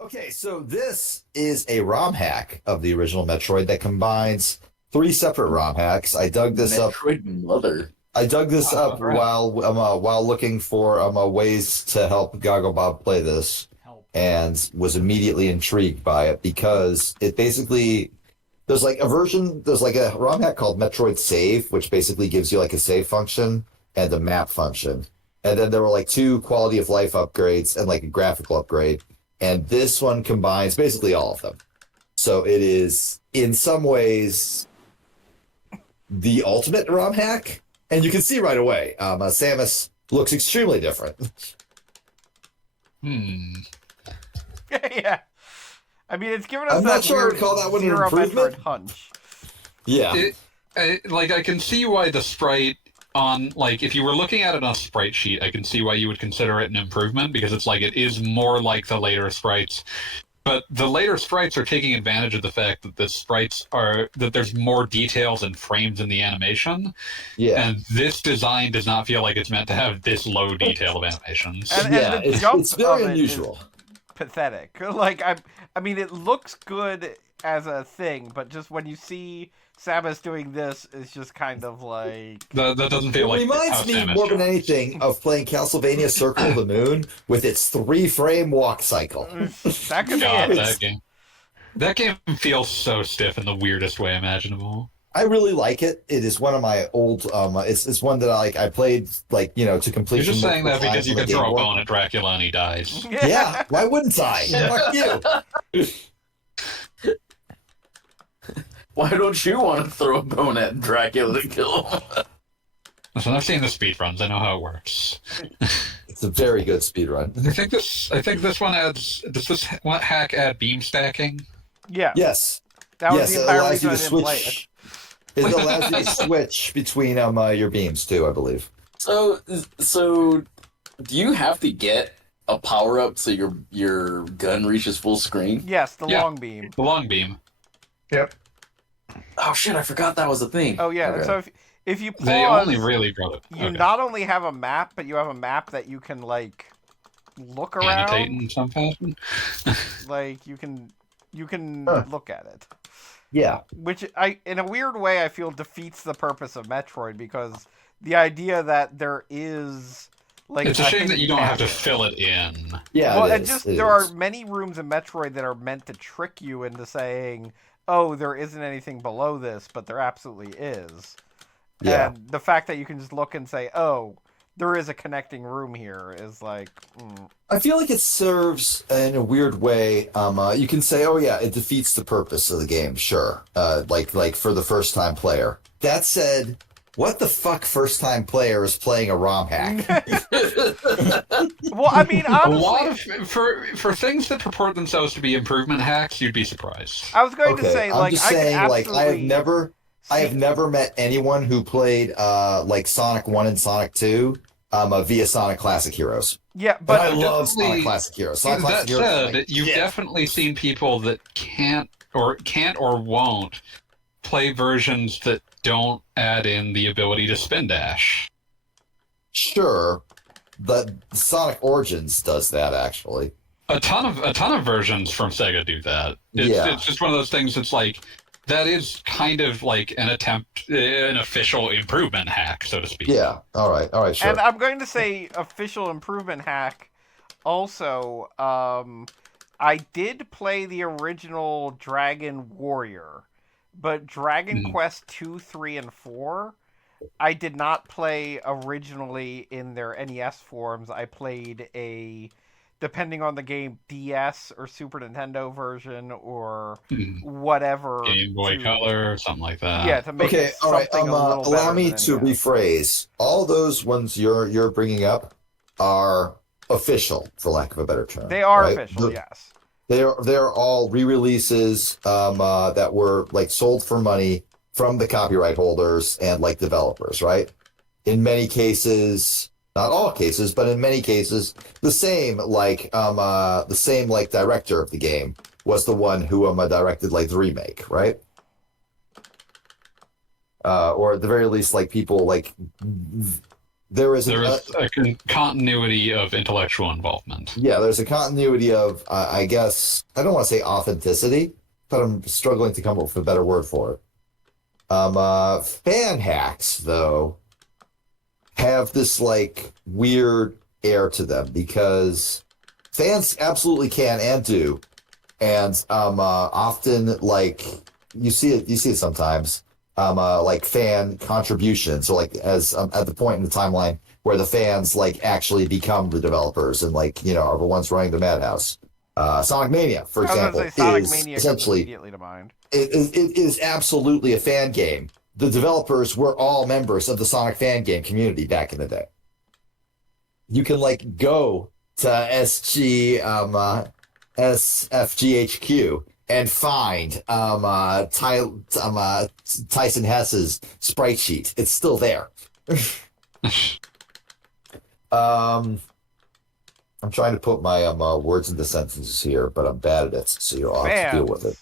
Okay, so this is a ROM hack of the original Metroid that combines three separate ROM hacks. Metroid Mother. I dug this up Right. while looking for ways to help Gogglebob play this, Help. and was immediately intrigued by it because it basically there's like a ROM hack called Metroid Save, which basically gives you like a save function and a map function, and then there were like two quality of life upgrades and like a graphical upgrade, and this one combines basically all of them. So it is in some ways the ultimate ROM hack, and you can see right away, Samus looks extremely different. Hmm. Yeah. I mean, it's given us I'm that not sure I would weird call that one an Zero improvement. Metroid hunch. Yeah, I can see why the sprite on, like, if you were looking at it on a sprite sheet, I can see why you would consider it an improvement, because it's like, it is more like the later sprites. But the later sprites are taking advantage of the fact that that there's more details and frames in the animation, yeah, and this design does not feel like it's meant to have this low detail of animations. And yeah. the jump It's very of it unusual. is pathetic. Like I mean, it looks good as a thing, but just when you see Samus doing this, it's just kind of like That doesn't feel It like reminds how me Samus more than jumps. anything of playing Castlevania Circle of the Moon with its 3-frame walk cycle. that could be God, it. that game feels so stiff in the weirdest way imaginable. I really like it. It is one of my old. It's one that I played to You're completion. just saying that multiple because times you on the can Game throw a Boy. bone at Dracula and he dies. Yeah, why wouldn't I? Fuck you. Why don't you want to throw a bone at Dracula to kill him? Listen, I've seen the speedruns. I know how it works. It's a very good speed run. I think this one adds. Does this hack add beam stacking? Yeah, Yes, that was yes, the it entire allows you reason to I didn't play it. switch. It allows you to switch between your beams too, I believe. So do you have to get a power up so your gun reaches full screen? Yes, the Yeah. long beam. The long beam. Oh shit, I forgot that was a thing. Oh yeah, Okay. so if you They pause, only really brought it. you not only have a map, but you have a map that you can like look around. Annotate in some fashion. Like you can Huh. look at it. Yeah, Which in a weird way, I feel defeats the purpose of Metroid, because the idea that there is like It's a shame that hidden you don't have to passage. fill it in. yeah. Well, it and is. just It there is. are many rooms in Metroid that are meant to trick you into saying, "Oh, there isn't anything below this," but there absolutely is. Yeah. And the fact that you can just look and say, "Oh, there is a connecting room here," is like, I feel like it serves in a weird way. You can say, "Oh yeah, it defeats the purpose of the game." Sure, like for the first time player. That said, what the fuck first time player is playing a ROM hack? well, I mean, A lot honestly, of for things that purport themselves to be improvement hacks, you'd be surprised. I was going to Okay, say, I'm like, just I saying, could like I have absolutely never met anyone who played like Sonic 1 and Sonic 2 via Sonic Classic Heroes. Yeah, But I but love definitely- Sonic Classic Heroes. Sonic That Classic Heroes is said, like, you've yeah. definitely seen people that can't or won't play versions that don't add in the ability to spin dash. Sure, but Sonic Origins does that actually. A ton of versions from Sega do that. Yeah. It's just one of those things that's like, that is kind of like an official improvement hack, so to speak. Yeah. All right, sure. and I'm going to say official improvement hack. Also, I did play the original Dragon Warrior, but Dragon Mhm. Quest 2, 3, and 4, I did not play originally in their NES forms. I played depending on the game, DS or Super Nintendo version or Mhm. whatever. Game Boy to- Color or something like that. Yeah, to make Okay, it all right. something a little Allow better me than to NES. rephrase. All those ones you're bringing up are official, for lack of a better term. They are right? official, yes. They're all re-releases that were like sold for money from the copyright holders and like developers, right? In many cases, not all cases, but in many cases, the same director of the game was the one who directed like the remake, right? Or at the very least, like people like there is There is a continuity of intellectual involvement. yeah, there's a continuity of I guess I don't want to say authenticity, but I'm struggling to come up with a better word for it. Fan hacks though have this like weird air to them because fans absolutely can and do, and often like you see it sometimes like fan contributions, so like as at the point in the timeline where the fans like actually become the developers and like are the ones running the madhouse. Sonic Mania, for I was example, going to say Sonic is Mania comes essentially immediately to mind. it is absolutely a fan game. The developers were all members of the Sonic fan game community back in the day. You can like go to SFGHQ and find Tyson Hess's sprite sheet. It's still there. I'm trying to put my words into sentences here, but I'm bad at it, so you'll have to deal with it.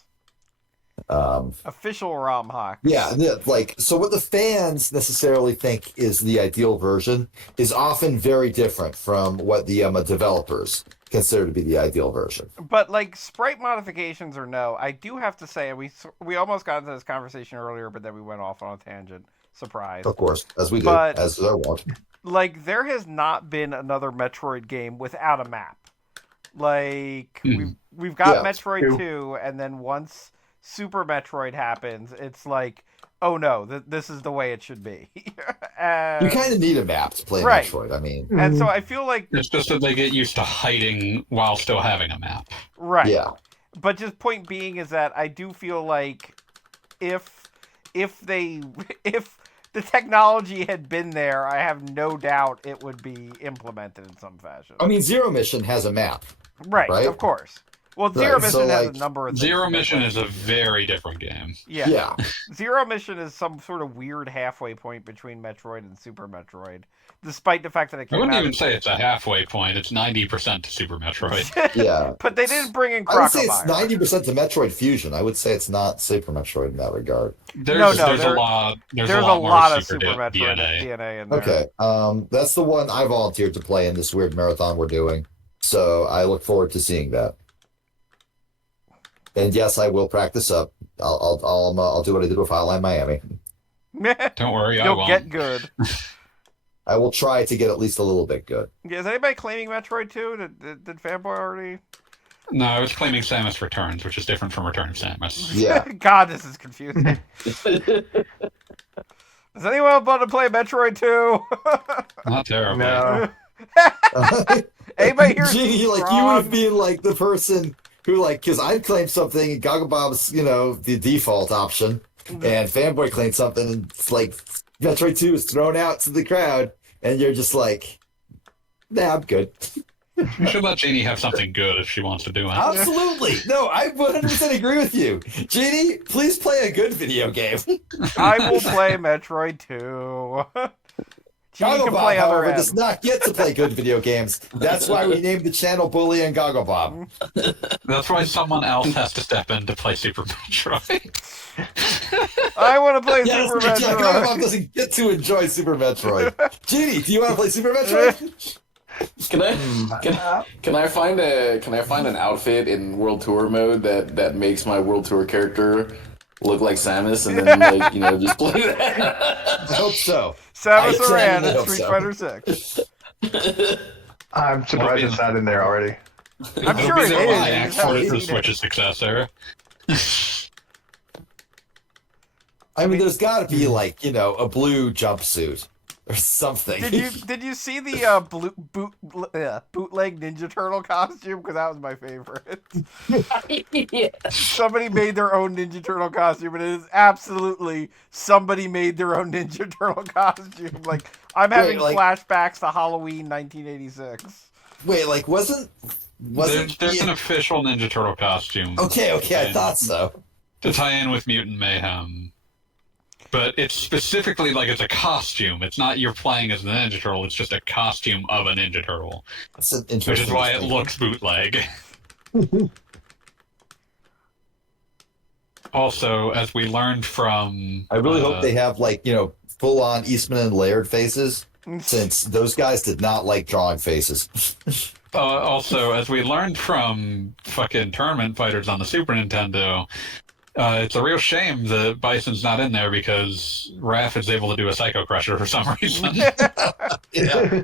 Official ROM hack. Yeah, like so what the fans necessarily think is the ideal version is often very different from what the developers consider to be the ideal version. But like sprite modifications or no, I do have to say we almost got into this conversation earlier, but then we went off on a tangent. Surprise. Of course, as we do, But- as I want. Like there has not been another Metroid game without a map. Like we've got Yeah, Metroid true. 2, and then once Super Metroid happens, it's like, oh no, this is the way it should be. And, You kind of need a map to play Right. Metroid. I mean, and so I feel like It's just that they get used to hiding while still having a map. right. yeah, But just point being is that I do feel like if the technology had been there, I have no doubt it would be implemented in some fashion. I mean, Zero Mission has a map. Right, right? of course. Well, Zero Right, so, Mission has like, a number of things. Zero to make Mission it. is a very different game. Yeah. Yeah, Zero Mission is some sort of weird halfway point between Metroid and Super Metroid, despite the fact that it I came wouldn't out. even say it's a halfway point. It's 90% to Super Metroid. yeah. But they didn't bring in I would say it's Crocodile. 90% to Metroid Fusion. I would say it's not Super Metroid in that regard. There's there's a lot. There's a a lot, more lot of Super Super Metroid DNA. in there. Okay, that's the one I volunteered to play in this weird marathon we're doing. So I look forward to seeing that. And yes, I will practice up. I'll do what I did with Hotline Miami. Don't worry, I You'll won't. get good. I will try to get at least a little bit good. Yeah, is anybody claiming Metroid 2? Did Fanboy already? No, I was claiming Samus Returns, which is different from Return of Samus. Yeah. God, this is confusing. Does anyone want to play Metroid 2? Not terrible. No. Anybody here? Genie, like you would have been like the person who like, because I'd claimed something and Gogglebob's, the default option, and Fanboy claimed something, and it's like Metroid 2 is thrown out to the crowd, and you're just like, nah, I'm good. You should let Jeannie have something good if she wants to do it. Absolutely. No, I 100% agree with you. Genie, please play a good video game. I will play Metroid 2. Genie can Gogglebob, play other however, M. does not get to play good video games. That's why we named the channel Bully and Gogglebob. That's why someone else has to step in to play Super Metroid. I want to play Yes, Super yeah, Gogglebob Metroid. doesn't get to enjoy Super Metroid. Genie, do you want to play Super Metroid? Can I find an outfit in World Tour mode that makes my World Tour character look like Samus, and then just play that? I hope so. Samus I Aran in hope Street so. Fighter 6. I'm surprised it's not in there already. I'm It'll sure be it the is. line You act just haven't for the seen it. Switch's successor. I mean, there's got to be like, a blue jumpsuit or something. Did you see the bootleg Ninja Turtle costume? Because that was my favorite. Somebody made their own Ninja Turtle costume, and it is absolutely somebody made their own Ninja Turtle costume. Like I'm having flashbacks to Halloween 1986. Wait, like wasn't There's an official Ninja Turtle costume. Okay, I thought so. To tie in with Mutant Mayhem. But it's specifically like it's a costume. It's not you're playing as the Ninja Turtle, it's just a costume of a Ninja Turtle. That's an Which interesting is why it distinction. looks bootleg. Also, as we learned from... I really hope they have like, full on Eastman and Laird faces since those guys did not like drawing faces. Also, as we learned from fucking Tournament Fighters on the Super Nintendo, it's a real shame that Bison's not in there because Raph is able to do a Psycho Crusher for some reason. Yeah.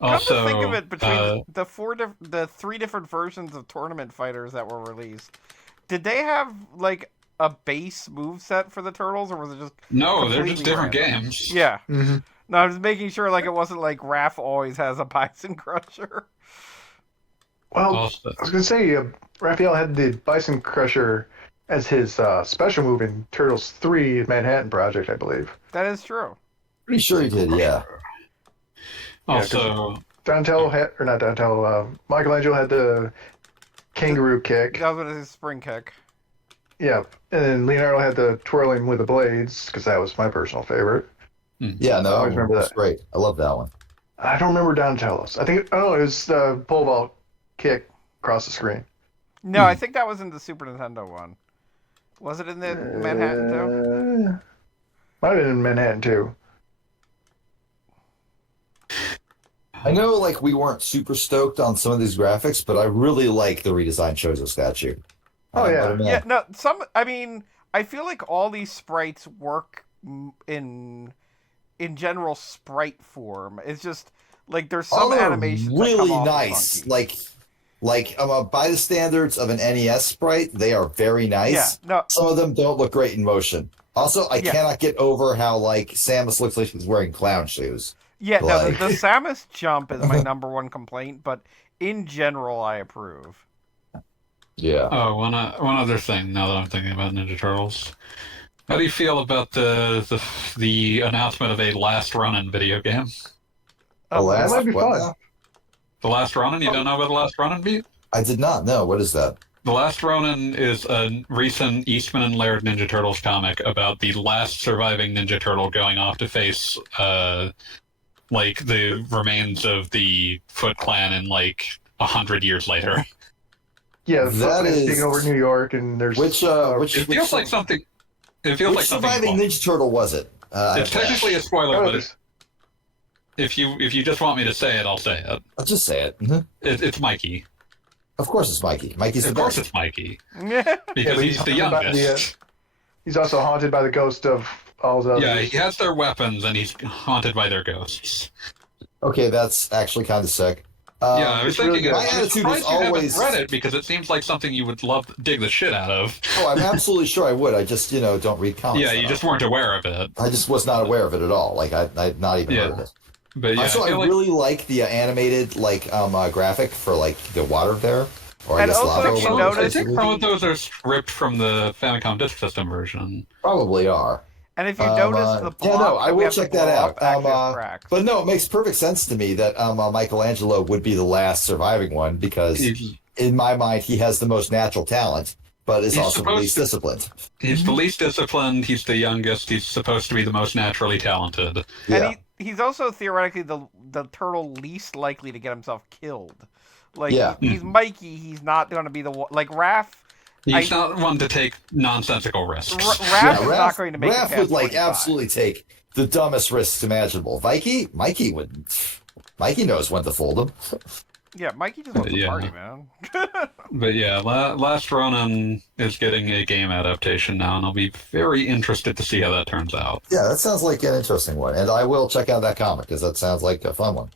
Also, Come to think of it, between the three different versions of Tournament Fighters that were released, did they have like a base moveset for the turtles, or was it just no, they're just completely different random? games. Yeah. Mhm. No, I was making sure like it wasn't like Raph always has a Bison Crusher. Well, Also, I was gonna say, Raphael had the Bison Crusher as his special move in Turtles 3 Manhattan Project, I believe. That is true. Pretty sure he did, yeah. also, Donatello had, or not Donatello, Michelangelo had the kangaroo kick. That was his spring kick. Yeah, and then Leonardo had the twirling with the blades, because that was my personal favorite. Yeah, no, I always remember it's that. great. I love that one. I don't remember Donatello's. I think, oh, it was the pole vault kick across the screen. No, I think that was in the Super Nintendo one. Was it in the Manhattan too? Might have been in Manhattan too. I know, like, we weren't super stoked on some of these graphics, but I really like the redesigned Chozo statue. Oh, yeah. But, Yeah, no, I mean, I feel like all these sprites work in general sprite form. It's just like there's some all are animations that really come off nice. funky. Like by the standards of an NES sprite, they are very nice. Yeah, no, Some of them don't look great in motion. Also, I Yeah. cannot get over how like Samus looks like she's wearing clown shoes. yeah, no, Like- the Samus jump is my number one complaint, but in general, I approve. Yeah. oh, one other thing. Now that I'm thinking about Ninja Turtles, how do you feel about the announcement of a Last Ronin video game? that might be what fun. now? The Last Ronin? You don't know about the Last Ronin beat? I did not know. What is that? The Last Ronin is a recent Eastman and Laird Ninja Turtles comic about the last surviving Ninja Turtle going off to face, like, the remains of the Foot Clan in, like, 100 years later. Yeah, That is is- taking over New York, and there's Which It feels like something... It feels which like something... surviving Ninja Turtle was it? It's technically a spoiler, Oh, but if you just want me to say it, I'll say it. I'll just say it. Mhm. It's Mikey. Of course, it's Mikey. Mikey's the Of course best. it's Mikey. Yeah, Because but he's the haunted by the, youngest. he's also haunted by the ghost of all the Yeah, others. he has their weapons and he's haunted by their ghosts. Okay, that's actually kind of sick. Yeah, I was it's really thinking, good. My I'm attitude is surprised you always. haven't read it because it seems like something you would dig the shit out of. Oh, I'm absolutely sure I would. I just, don't read comics. Yeah, you enough. just weren't aware of it. I just was not aware of it at all. Like I'd not even heard of it. But yeah, Also, I feel like- really like the animated graphic for like the water there, or I And guess also, lava. if you or I notice- think some of those are stripped from the Famicom Disk System version. probably are. and if you notice the block, yeah, no, I we will have to check that blow out. up actually has cracks. But no, it makes perfect sense to me that Michelangelo would be the last surviving one because in my mind he has the most natural talent, but is He's also the supposed least to- disciplined. He's the least disciplined, he's the youngest, he's supposed to be the most naturally talented. Yeah. And he's also theoretically the turtle least likely to get himself killed. Like, Yeah. he's Mikey, he's not going to be the one. Like, Raph He's not one to take nonsensical risks. Raph is not going to make it Raph past would like 25. absolutely take the dumbest risks imaginable. Mikey wouldn't. Mikey knows when to fold them. Yeah, Mikey just wants to Yeah. party, man. But yeah, Last Ronin is getting a game adaptation now, and I'll be very interested to see how that turns out. Yeah, that sounds like an interesting one, and I will check out that comic because that sounds like a fun one.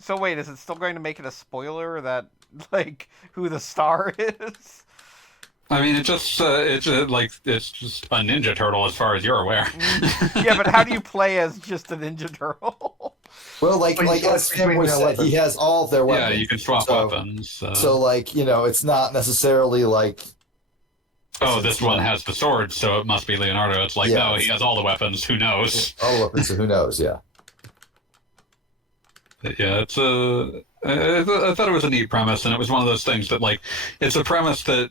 So wait, is it still going to make it a spoiler that, like, who the star is? I mean, it's just it's just a Ninja Turtle as far as you're aware. Yeah, but how do you play as just a Ninja Turtle? Well, like But he's as between Fanboy their said, weapons. he has all of their Yeah, weapons. you can swap So- weapons. So, like, it's not necessarily like. oh, this one has the sword, so it must be Leonardo. It's like, Yeah, no, he it's- has all the weapons. Who knows? All the weapons, so who knows? Yeah. Yeah, it's I thought it was a neat premise, and it was one of those things that, like, it's a premise that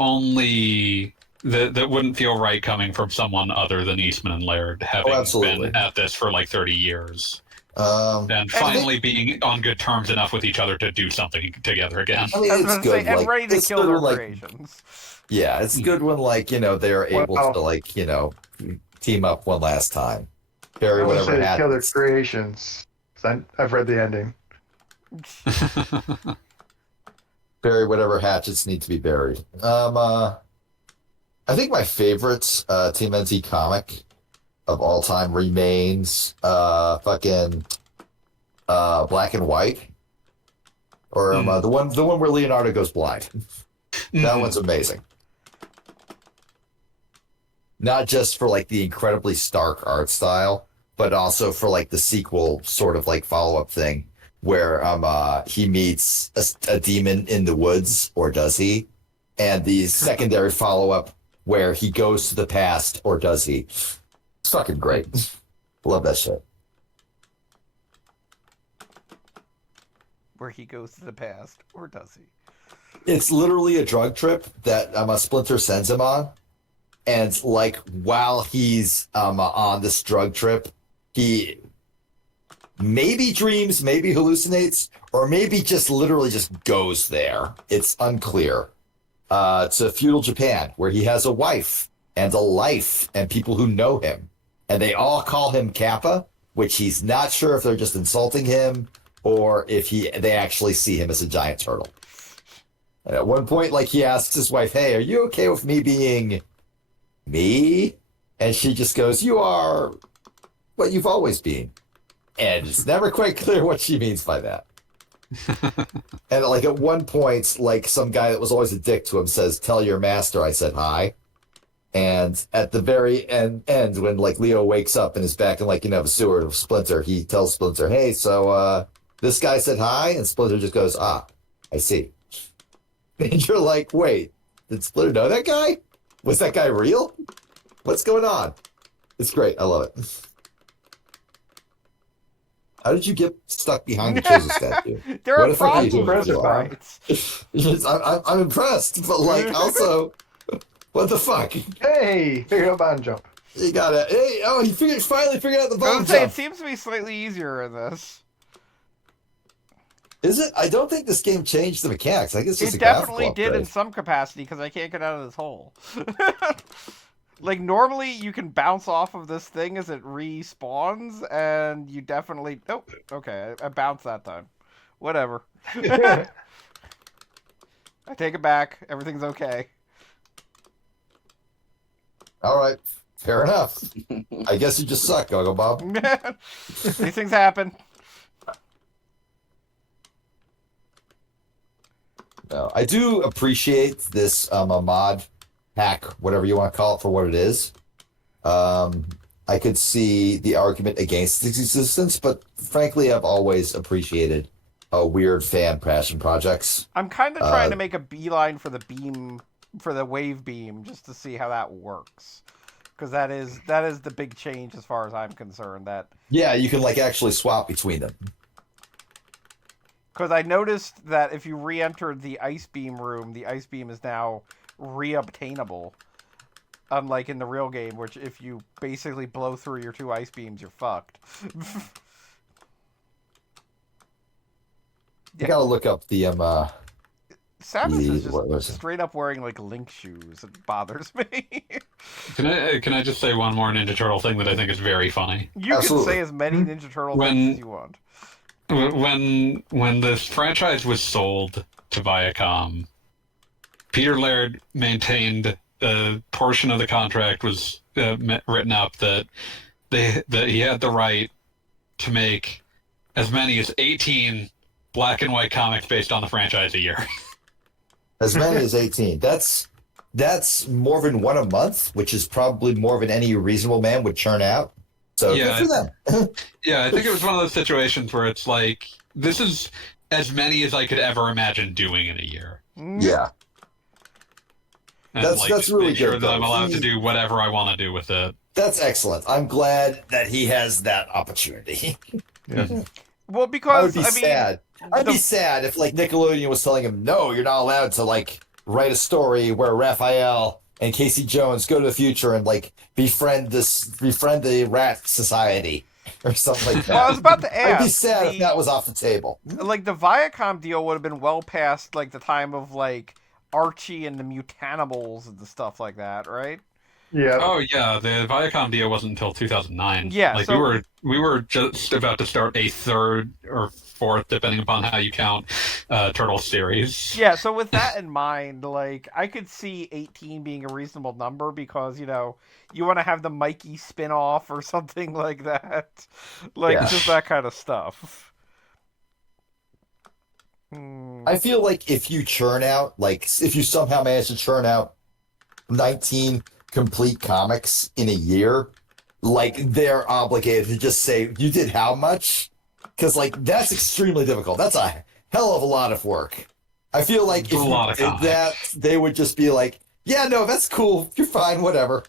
only that wouldn't feel right coming from someone other than Eastman and Laird, having absolutely. been at this for like 30 years, I and finally being on good terms enough with each other to do something together again. mean, I was it's gonna good. say, and like, ready to it's kill good their when, like, creations. yeah, it's good when like they're able Wow. to like team up one last time. Bury I want to whatever say kill their happens. creations. 'Cause I've read the ending. Bury whatever hatchets need to be buried. I think my favorite Team NZ comic of all time remains fucking Black and White, or the one where Leonardo goes blind. That one's amazing. Not just for like the incredibly stark art style, but also for like the sequel sort of like follow-up thing where he meets a demon in the woods, or does he? And the secondary follow-up where he goes to the past, or does he? It's fucking great. Love that shit. Where he goes to the past, or does he? It's literally a drug trip that a Splinter sends him on. And like while he's on this drug trip, he maybe dreams, maybe hallucinates, or maybe just literally just goes there. It's unclear. To feudal Japan, where he has a wife and a life and people who know him. And they all call him Kappa, which he's not sure if they're just insulting him or if they actually see him as a giant turtle. And at one point, like, he asks his wife, "Hey, are you okay with me being me?" And she just goes, "You are what you've always been." And it's never quite clear what she means by that. And like at one point, like some guy that was always a dick to him says, "Tell your master I said hi." And at the very end when like Leo wakes up and is back in like, the sewer of Splinter, he tells Splinter, "Hey, so this guy said hi," and Splinter just goes, "Ah, I see." And you're like, wait, did Splinter know that guy? Was that guy real? What's going on? It's great. I love it. How did you get stuck behind the Chosen statue? There What are the fuck are you problems doing, with Bob? rights. Yes, I'm impressed, but like also, what the fuck? Hey, figured out bond jump. You gotta. Hey, oh, he finally figured out the I bomb would say it jump. seems to be slightly easier in this. Is it? I don't think this game changed the mechanics. I guess it's just It a graphical definitely did in upgrade. some capacity because I can't get out of this hole. Like normally you can bounce off of this thing as it respawns, and you definitely. Oh, okay, I bounced that time. Whatever. I take it back. Everything's okay. All right, fair enough. I guess you just suck, Gogo Bob. These things happen. No, I do appreciate this a mod hack, whatever you want to call it, for what it is. I could see the argument against its existence, but frankly, I've always appreciated weird fan passion projects. I'm kind of trying to make a beeline for the beam, for the wave beam, just to see how that works. Because that is the big change as far as I'm concerned. That Yeah, you can like actually swap between them. because I noticed that if you re-entered the ice beam room, the ice beam is now re-obtainable. Unlike in the real game, which if you basically blow through your two ice beams, you're fucked. You gotta look up the Samus is what was just it? straight up wearing like Link shoes. It bothers me. Can I just say one more Ninja Turtle thing that I think is very funny? You Absolutely. can say as many Ninja Turtle When- things as you want. When this franchise was sold to Viacom, Peter Laird maintained a portion of the contract was written up that he had the right to make as many as 18 black and white comics based on the franchise a year. As many as 18. That's more than one a month, which is probably more than any reasonable man would churn out. So Yeah. good for them. Yeah, I think it was one of those situations where it's like, this is as many as I could ever imagine doing in a year. Yeah. And That's really make sure good, that I'm though. allowed to do whatever I want to do with it. That's excellent. I'm glad that he has that opportunity. Well, I because would be sad. I'd be sad if like Nickelodeon was telling him, "No, you're not allowed to like write a story where Raphael and Casey Jones go to the future and like befriend the Rat Society or something like that." Well, I was about to ask. I'd be sad if that was off the table. Like the Viacom deal would have been well past like the time of like Archie and the Mutanimals and the stuff like that, right? Yeah. Oh yeah, the Viacom deal wasn't until 2009. Yeah, Like so we were just about to start a third or fourth, depending upon how you count, Turtle series. yeah, so with that in mind, like I could see 18 being a reasonable number because, you want to have the Mikey spin-off or something like that. Like Yeah. just that kind of stuff. Hmm. I feel like if you churn out, like if you somehow manage to churn out 19 complete comics in a year, like they're obligated to just say, you did how much? Because like that's extremely difficult. That's a hell of a lot of work. I feel like A if you lot of did that, comics. they would just be like, yeah, no, that's cool. You're fine, whatever.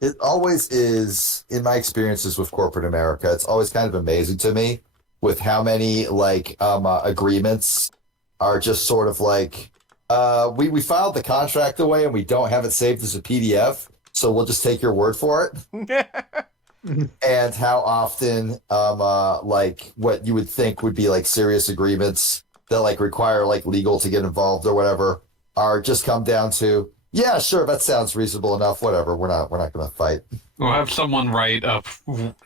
It always is, in my experiences with corporate America, it's always kind of amazing to me with how many like agreements are just sort of like we filed the contract away and we don't have it saved as a PDF, so we'll just take your word for it. And how often like what you would think would be like serious agreements that like require like legal to get involved or whatever are just come down to, yeah, sure, that sounds reasonable enough, whatever, we're not going to fight. We'll have someone write up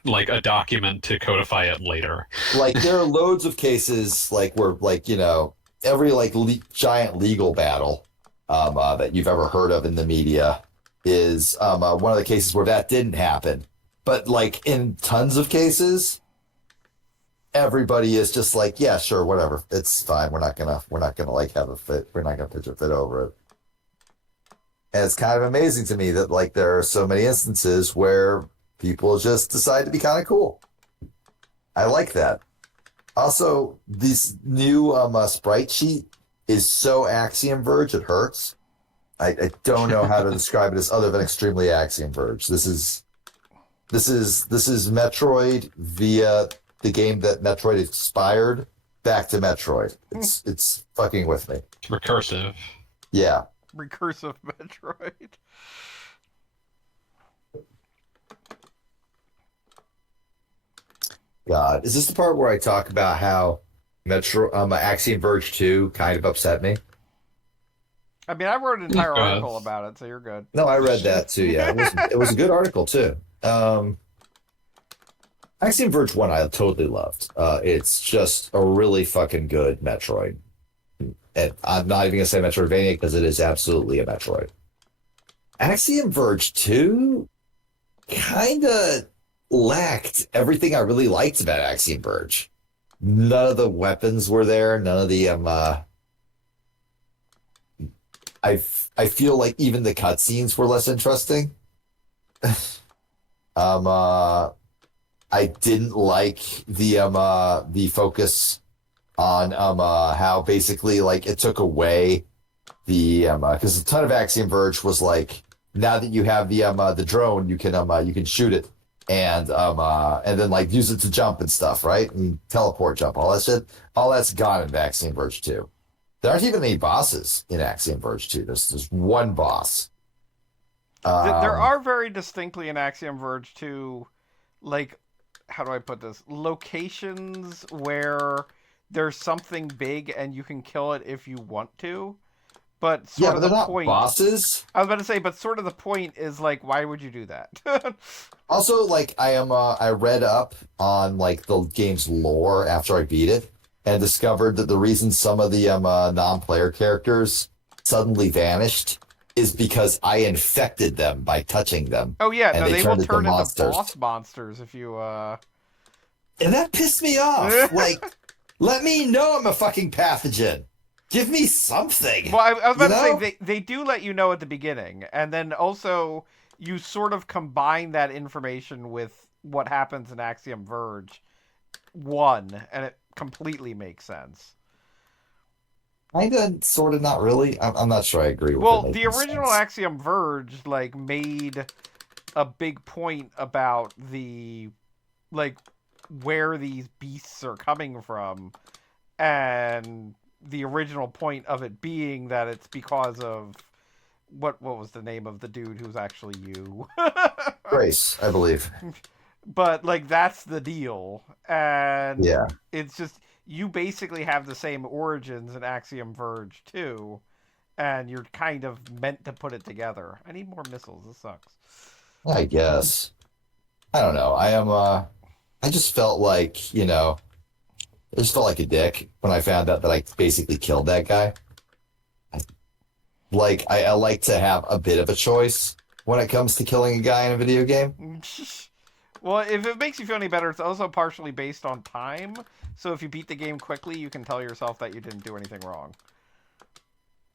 like a document to codify it later. Like there are loads of cases like where like every like giant legal battle that you've ever heard of in the media is one of the cases where that didn't happen. But like in tons of cases, everybody is just like, yeah, sure, whatever, it's fine. We're not gonna like have a fit. We're not gonna pitch a fit over it. And it's kind of amazing to me that like there are so many instances where people just decide to be kind of cool. I like that. Also, this new sprite sheet is so Axiom Verge it hurts. I don't know how to describe it as other than extremely Axiom Verge. This is Metroid via the game that Metroid inspired back to Metroid. It's fucking with me. It's recursive. Yeah. Recursive Metroid. God, is this the part where I talk about how Axiom Verge 2 kind of upset me? I mean, I wrote an entire Yeah. article about it, so you're good. No, I read that too. Yeah, it was a good article too. Axiom Verge 1 I totally loved. It's just a really fucking good Metroid. And I'm not even gonna say Metroidvania because it is absolutely a Metroid. Axiom Verge 2 kind of lacked everything I really liked about Axiom Verge. None of the weapons were there. None of the I feel like even the cutscenes were less interesting. I didn't like the focus on how basically like it took away the because a ton of Axiom Verge was like, now that you have the drone, you can shoot it and then like use it to jump and stuff, right? And teleport jump, all that shit. All that's gone in Axiom Verge 2. There aren't even any bosses in Axiom Verge 2. There's one boss. There are very distinctly in Axiom Verge 2, like, how do I put this? Locations where there's something big and you can kill it if you want to. But Yeah, sort but of they're the not point. bosses. I was about to say, but sort of the point is like, why would you do that? Also, like I read up on like the game's lore after I beat it and discovered that the reason some of the non-player characters suddenly vanished is because I infected them by touching them, Oh yeah, and no, they they will turned into turn into monsters. boss monsters if you. And that pissed me off. Like, let me know I'm a fucking pathogen. Give me something. Well, I was about to know? say they do let you know at the beginning, and then also you sort of combine that information with what happens in Axiom Verge 1, and it completely makes sense. Kinda, sort of, not really. I'm not sure I agree with it. Well, the making original sense. Axiom Verge like made a big point about the like where these beasts are coming from, and the original point of it being that it's because of what was the name of the dude who's actually you. Grace, I believe. But like that's the deal, and Yeah. it's just you basically have the same origins in Axiom Verge 2, and you're kind of meant to put it together. I need more missiles. This sucks. I guess. I don't know. I just felt like, I just felt like a dick when I found out that I basically killed that guy. I like to have a bit of a choice when it comes to killing a guy in a video game. Well, if it makes you feel any better, it's also partially based on time. So if you beat the game quickly, you can tell yourself that you didn't do anything wrong.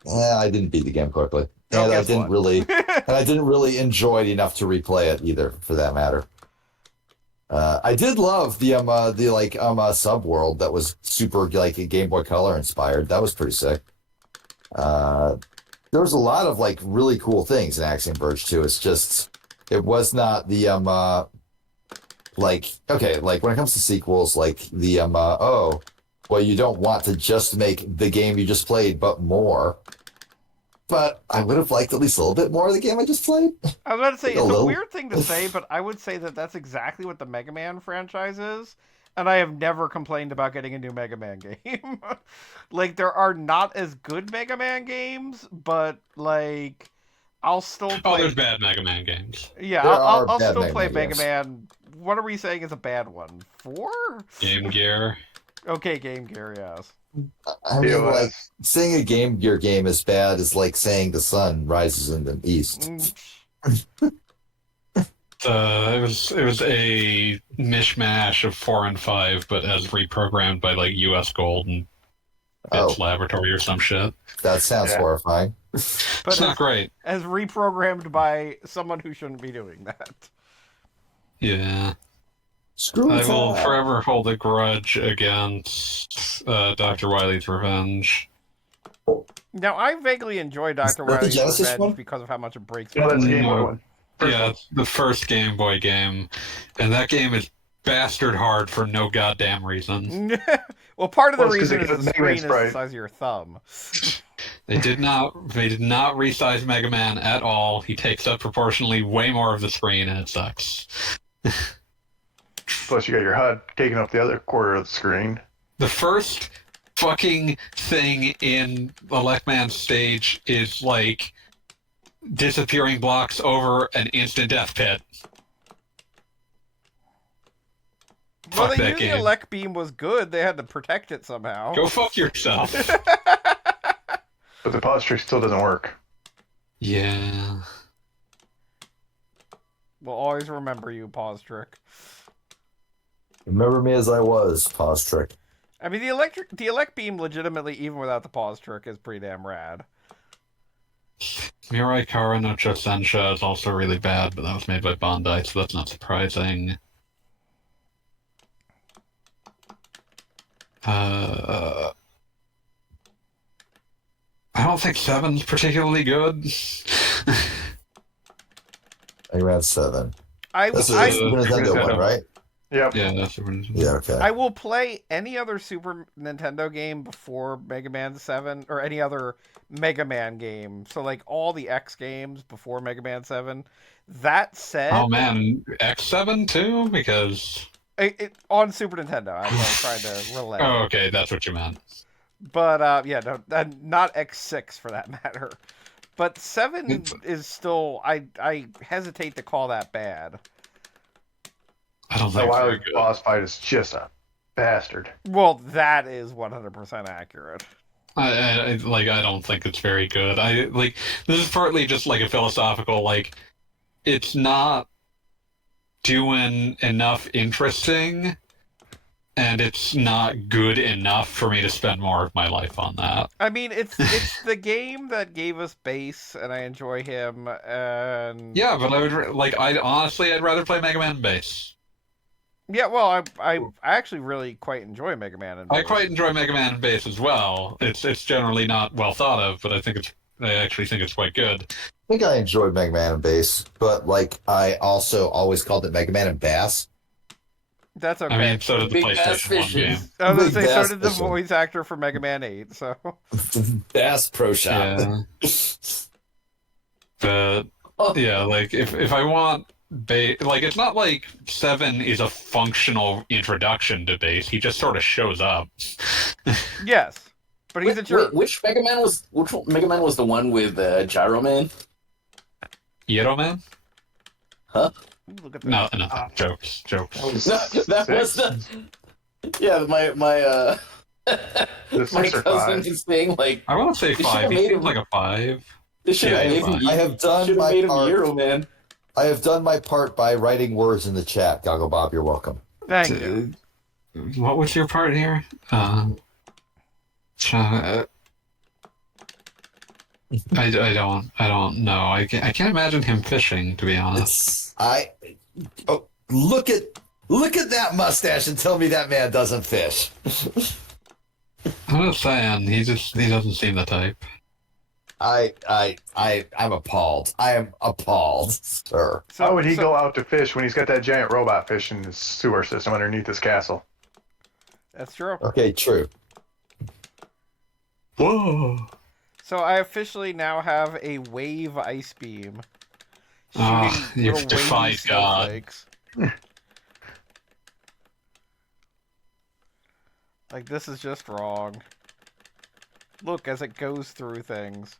I didn't beat the game quickly. Oh, And I guess didn't what? really enjoy it enough to replay it either, for that matter. I did love the subworld that was super like Game Boy Color inspired. That was pretty sick. There was a lot of like really cool things in Axiom Verge too. It's just it was not the like when it comes to sequels, like the well, you don't want to just make the game you just played, but more. But I would have liked at least a little bit more of the game I just played. I was about to say, A it's a little. weird thing to say, but I would say that that's exactly what the Mega Man franchise is. And I have never complained about getting a new Mega Man game. Like, there are not as good Mega Man games, but, like, I'll still play... Oh, there's bad Mega Man games. Yeah, There are I'll bad still Mega play Man Mega games. Man. What are we saying is a bad one? 4? Game Gear. Okay, Game Gear, yes. I mean, POS. like saying a Game Gear game is bad is like saying the sun rises in the east. Mm, It was a mishmash of 4 and 5, but as reprogrammed by like US Gold and Bits Oh, Laboratory or some shit. that sounds Yeah. horrifying. But It's not great. as reprogrammed by someone who shouldn't be doing that. Yeah. Screw I it. will forever hold a grudge against Dr. Wily's Revenge. Now, I vaguely enjoy Dr. that the Wily's Genesis Revenge one? because of how much it breaks Yeah, my that's the brain. Game Boy No. one. First Yeah, one. it's the first Game Boy game. And that game is bastard hard for no goddamn reason. Well, part of the Well, it's 'cause reason they is got the Mega Man screen is the sprite. size of your thumb. They did not resize Mega Man at all. He takes up proportionally way more of the screen and it sucks. Plus, you got your HUD taking up the other quarter of the screen. The first fucking thing in the Lech-Man stage is like disappearing blocks over an instant death pit. Well, Fuck they that knew the game. elect beam was good. They had to protect it somehow. Go fuck yourself. But the pause trick still doesn't work. Yeah. We'll always remember you, pause trick. Remember me as I was, pause trick. I mean, the elect beam, legitimately, even without the pause trick, is pretty damn rad. Mirai Kara no Chosensha is also really bad, but that was made by Bandai, so that's not surprising. I don't think 7's particularly good. Mega Man 7. is This is I- the Super Nintendo one, right? Yep. Yeah, that's what Yeah, okay. I will play any other Super Nintendo game before Mega Man 7, or any other Mega Man game. So, like, all the X games before Mega Man 7. That said... Oh man, X7 too? Because... on Super Nintendo. I'm trying to relay. Oh, okay, that's what you meant. But, yeah, no, not X6 for that matter. But 7 is still... I hesitate to call that bad. I don't The think it's very Wily good. boss fight is just a bastard. Well, that is 100% accurate. I don't think it's very good. This is partly just like a philosophical, like, it's not doing enough interesting, and it's not good enough for me to spend more of my life on that. I mean, it's the game that gave us Bass, and I enjoy him, and... Yeah, but I'd rather play Mega Man Bass. Yeah, well, I actually really quite enjoy Mega Man and I Bass. quite enjoy Mega Man Bass as well. It's generally not well thought of, but I actually think it's quite good. I think I enjoyed Mega Man and Bass, but like I also always called it Mega Man and Bass. That's okay. I mean, so did the Big Bass PlayStation 1 Fishes. game. I was Big gonna say, so Bass did the Fishing. voice actor for Mega Man 8, so... Bass Pro Shop. Yeah. But yeah, like if I want like it's not like 7 is a functional introduction to Bass. He just sort of shows up. Yes. but he's a jerk. Which Mega Man was the one with Gyro Man? Yero Man? Huh? Ooh, look at this. No, jokes. No, that was the my The my 6 or cousin 5. is saying like I want to say They 5. should've He made seems him- like a 5. they should have Yeah, made him. I have done should have my made him part. Gyro Man. I have done my part by writing words in the chat. Goggle Bob, you're welcome. Thank you. What was your part here? I don't know. I can't imagine him fishing, to be honest. Look at that mustache and tell me that man doesn't fish. I'm just saying, he doesn't seem the type. I'm appalled. I am appalled, sir. Why would he go out to fish when he's got that giant robot fish in his sewer system underneath his castle? That's true. Okay, true. Whoa! So I officially now have a wave ice beam. Ah, shooting you've little wavy defied God. snowflakes. Like, this is just wrong. Look, as it goes through things.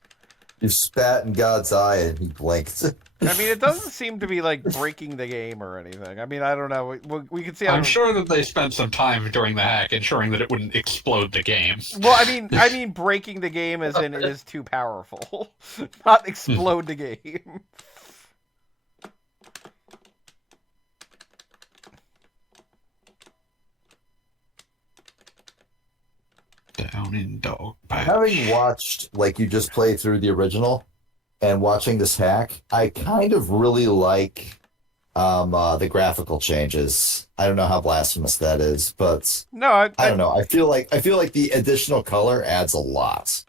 You spat in God's eye and he blinked. I mean, it doesn't seem to be, like, breaking the game or anything. I mean, I don't know. We can see how... I'm sure that they spent some time during the hack ensuring that it wouldn't explode the game. Well, I mean breaking the game as in it is too powerful. Not explode the game. Down in dog patch. Having watched, like, you just play through the original and watching this hack, I kind of really like the graphical changes. I don't know how blasphemous that is, but No, I don't know. I feel like the additional color adds a lot.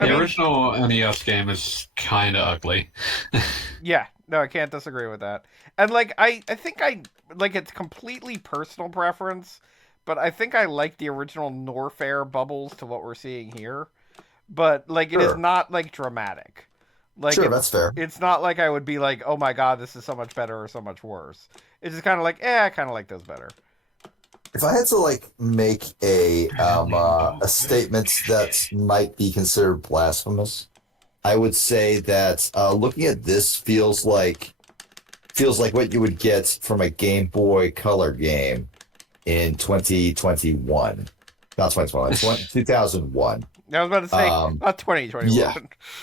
The I mean- original NES game is kind of ugly. Yeah, no, I can't disagree with that. And like, I think like it's completely personal preference, but I think I like the original Norfair bubbles to what we're seeing here. But like, it is Sure. not like dramatic. Like, Sure, that's fair. it's not like I would be like, oh my god, this is so much better or so much worse. It's just kind of like, I kind of like those better. If I had to like make a statement that might be considered blasphemous, I would say that looking at this feels like what you would get from a Game Boy Color game in 2021. Not 2021, it's 2001. I was about to say, not 2021. yeah.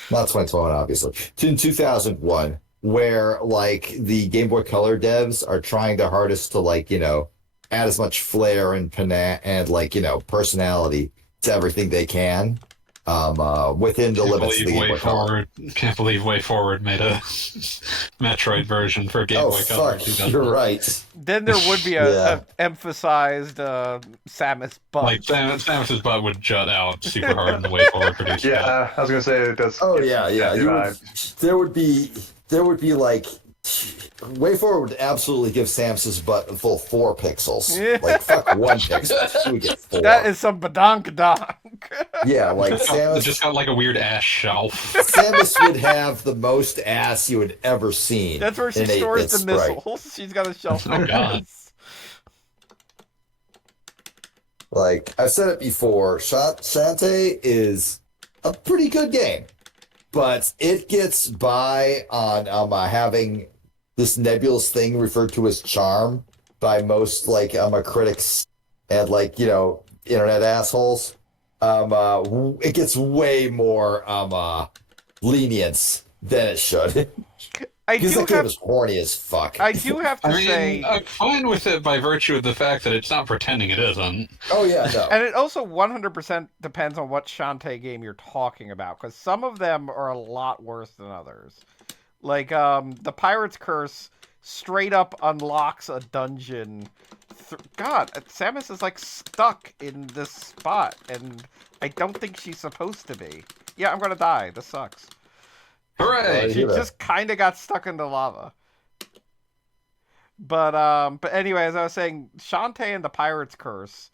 Not 2021, obviously. In 2001, where like the Game Boy Color devs are trying their hardest to like, you know, add as much flair and like, you know, personality to everything they can within the limits of the Game Boy Color. Can't believe Way Forward made a Metroid version for Game Boy Color. Fuck, you're right. Then there would be a emphasized Samus butt. Like Samus's butt would jut out super hard in the Way Forward produced. Yeah, I was gonna say it does. Oh get yeah. that vibe. There would be like Way Forward would absolutely give Samus's butt a full 4 pixels. Yeah. Like fuck 1 pixel. She would get 4. That is some badonkadonk. Yeah, like It Samus. just got like a weird ass shelf. Samus would have the most ass you had ever seen. That's where she in stores 8-bit the sprite. missiles. She's got a shelf. Oh, God. Like I've said it before, Shantae is a pretty good game, but it gets by on having this nebulous thing referred to as charm by most like critics and like, you know, internet assholes. It gets way more lenience than it should. I Because do that game have. is horny as fuck. I do have to I mean, say, I'm fine with it by virtue of the fact that it's not pretending it isn't. Oh yeah, no. and it also 100% depends on what Shantae game you're talking about, because some of them are a lot worse than others. Like, the Pirate's Curse straight up unlocks a dungeon. God, Samus is like stuck in this spot, and I don't think she's supposed to be. Yeah, I'm gonna die. This sucks. Hooray! She just kind of got stuck into lava. But anyway, as I was saying, Shantae and the Pirate's Curse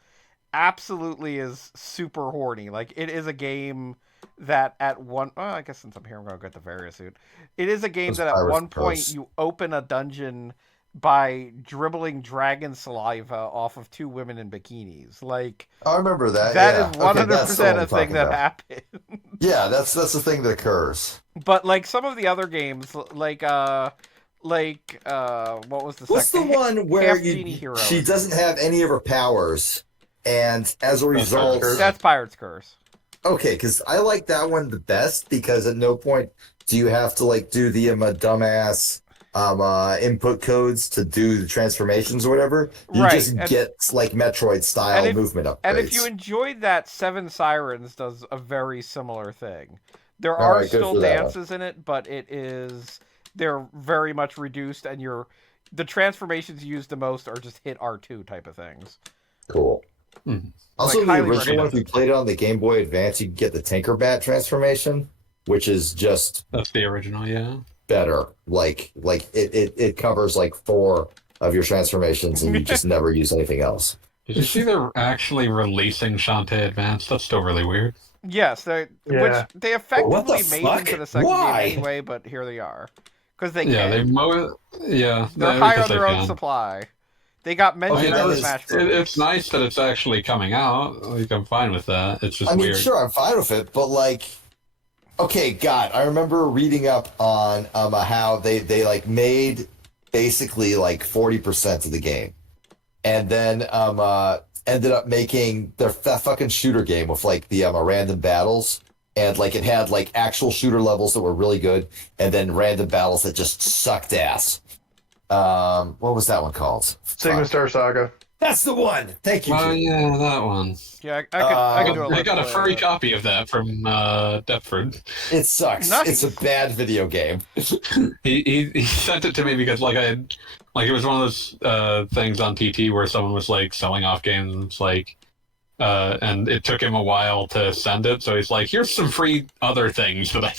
absolutely is super horny. Like, it is a game that at one... Well, I guess since I'm here, I'm going to get the Varia suit. It is a game Those that at Pirate's one point Curse. you open a dungeon by dribbling dragon saliva off of two women in bikinis. Like, I remember that. that yeah. is Okay, 100% that's the one a I'm thing talking that about. happened. Yeah, that's the thing that occurs. But like some of the other games, what was the What's the second? one where Half Genie Heroes. she doesn't have any of her powers, and as a That's result, Curse. That's Pirate's Curse. okay, because I like that one the best because at no point do you have to like do the dumbass input codes to do the transformations or whatever. You Right, just and- get like Metroid style and if- movement upgrades. And if you enjoyed that, Seven Sirens does a very similar thing. There All are right, good still for that one. dances in it, but they're very much reduced, and the transformations used the most are just hit R2 type of things. Cool. Mhm. Also, Like, the highly original one, if recommended. you played it on the Game Boy Advance, you could get the Tinkerbat transformation, which is just That's the original, yeah. better. Like it covers like 4 of your transformations, and you just never use anything else. Did you see they're actually releasing Shantae Advance? That's still really weird. Yes, Yeah. which they What the effectively made them fuck? for the second Why? game anyway, but here they are. Because they Yeah, they can. mow. Yeah, They're because high on they their own can. supply. They got mentioned Okay, in that the is- Smash It's Brothers. nice that it's actually coming out. Like, I'm fine with that. It's just I mean, weird. sure, I'm fine with it, but like, okay, God, I remember reading up on how they like made basically like 40% of the game, and then ended up making that fucking shooter game with like the random battles, and like it had like actual shooter levels that were really good, and then random battles that just sucked ass. What was that one called? Sigma Fuck. Star Saga. That's the one. Thank you. Oh Jim. yeah, that one. Yeah, I could do a I let's got a play furry of it. copy of that from Deptford. It sucks. Nice. It's a bad video game. He sent it to me because like it was one of those things on TT where someone was like selling off games, and it's like and it took him a while to send it, so he's like, here's some free other things that I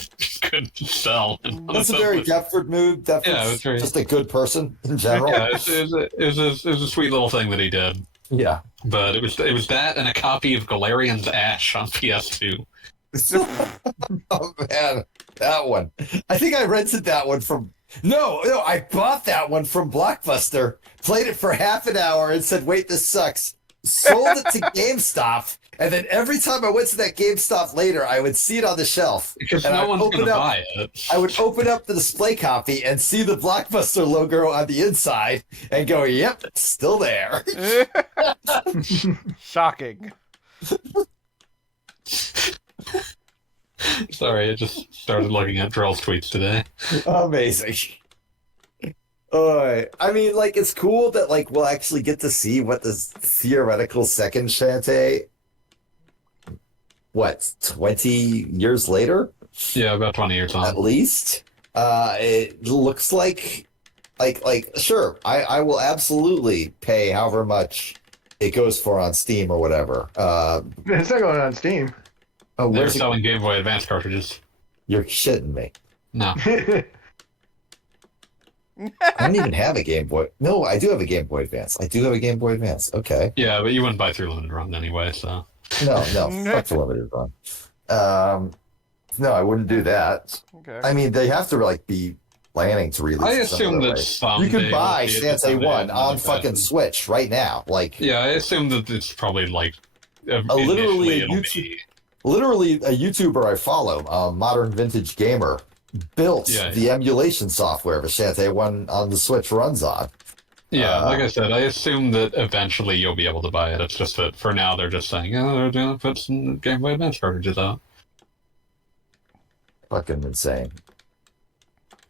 could sell. And one That's a of them very was- Deptford move. Deptford's Yeah, it's very- just a good person in general. yeah, it was a sweet little thing that he did. Yeah. But it was that and a copy of Galarian's Ash on PS2. Oh man, that one. I think I rented that one from. No, I bought that one from Blockbuster. Played it for half an hour and said, "Wait, this sucks." Sold it to GameStop, and then every time I went to that GameStop later, I would see it on the shelf. Because And no I'd one's open gonna up- buy it. I would open up the display copy and see the Blockbuster logo on the inside, and go, "Yep, it's still there." Shocking. Sorry, I just started looking at Drell's tweets today. Amazing. I mean, like, it's cool that, like, we'll actually get to see what this theoretical second Shantae, 20 years later, Yeah, about 20 years at on. least. It looks like, sure, I will absolutely pay however much it goes for on Steam or whatever. It's not going on Steam. Oh, They're where's it? selling Game Boy Advance cartridges. You're shitting me. No. I don't even have a Game Boy. No, I do have a Game Boy Advance. I do have a Game Boy Advance. Okay. Yeah, but you wouldn't buy through Limited Run anyway, so. No, fuck the limited run. No, I wouldn't do that. Okay. I mean, they have to like be planning to release. I it some assume other that way. someday You can buy we'll see it Shantae someday 1 in on another fucking fashion. Switch right now. Like, Yeah, I assume that it's probably like. literally initially it'll YouTube- be- literally, a YouTuber I follow, Modern Vintage Gamer, built Yeah, the emulation software for Shantae 1 on the Switch runs on. Yeah, like I said, I assume that eventually you'll be able to buy it. It's just that for now they're just saying, oh, they're going to put some Game Boy Advance cartridges out. Fucking insane.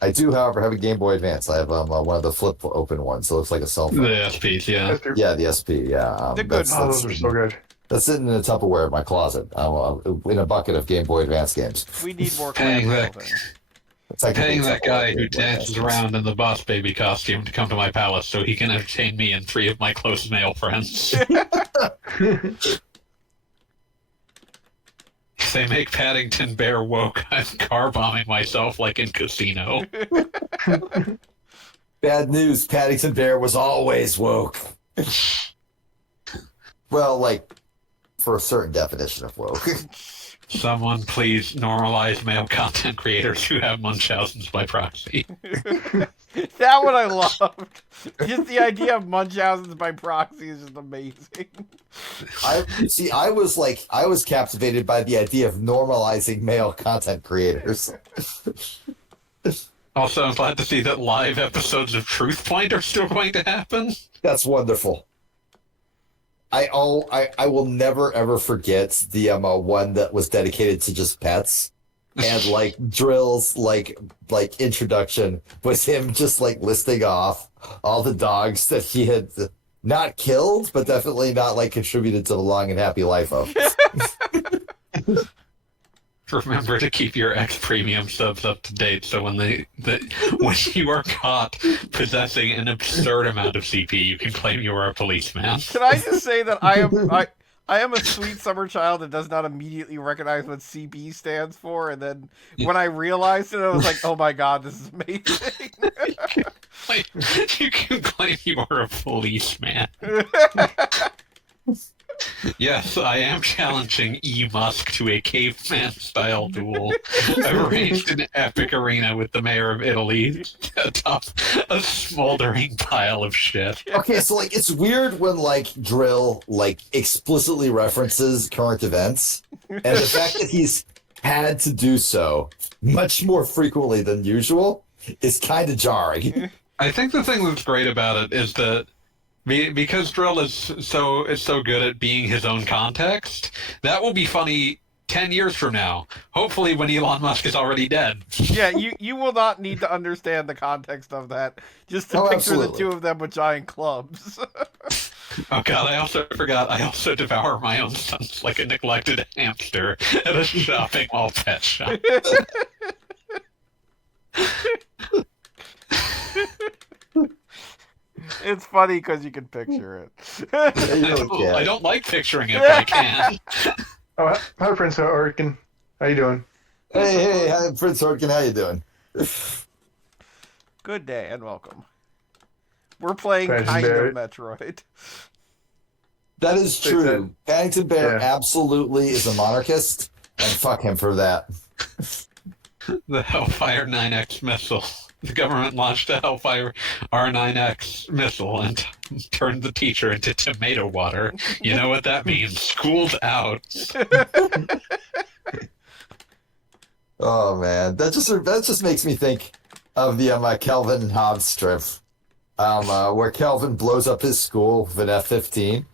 I do, however, have a Game Boy Advance. I have one of the flip open ones. So it looks like a cell phone. The SPs, yeah. Yeah, the SP. Yeah, They're good. Oh, those are so good. That's sitting in a Tupperware in my closet. In a bucket of Game Boy Advance games. We need more Paying class that- things. It's like Paying a that Tupperware guy Game who Boy dances Advance around in the Boss Baby costume to come to my palace so he can entertain me and 3 of my close male friends. If they make Paddington Bear woke, I'm car bombing myself like in Casino. games. Bad news. Paddington Bear was always woke. Well, like, for a certain definition of woke. Someone please normalize male content creators who have Munchausen's by proxy. That one I loved. Just the idea of Munchausen's by proxy is just amazing. I was captivated by the idea of normalizing male content creators. Also, I'm glad to see that live episodes of Truth Point are still going to happen. That's wonderful. I will never ever forget the one that was dedicated to just pets. And like Drill's like introduction was him just like listing off all the dogs that he had not killed, but definitely not like contributed to the long and happy life of. Remember to keep your X premium subs up to date, so when when you are caught possessing an absurd amount of CP, you can claim you are a policeman. Can I just say that I am a sweet summer child that does not immediately recognize what CB stands for, and then when I realized it, I was like, oh my god, this is amazing. You can claim you are a policeman. Yes, I am challenging E. Musk to a caveman-style duel. Arranged an epic arena with the mayor of Italy atop a smoldering pile of shit. Okay, so like it's weird when like Drill like explicitly references current events, and the fact that he's had to do so much more frequently than usual is kind of jarring. I think the thing that's great about it is that because Drill is so good at being his own context, that will be funny 10 years from now. Hopefully when Elon Musk is already dead. Yeah, you will not need to understand the context of that just to picture absolutely. the two of them with giant clubs. Oh god, I also forgot, I also devour my own sons like a neglected hamster at a shopping mall pet shop. It's funny because you can picture it. I don't like picturing it, but I can. Oh, hi, Prince Orkin. How you doing? Hey, hi, Prince Orkin, how you doing? Good day and welcome. We're playing Paddington kind Bear. of Metroid. That is true. Paddington Bear Yeah. absolutely is a monarchist, and fuck him for that. The Hellfire 9X missile. The government launched a Hellfire R9X missile and turned the teacher into tomato water. You know what that means? School's out. Oh man, that just makes me think of the Kelvin and Hobbes strip, where Kelvin blows up his school with an F-15,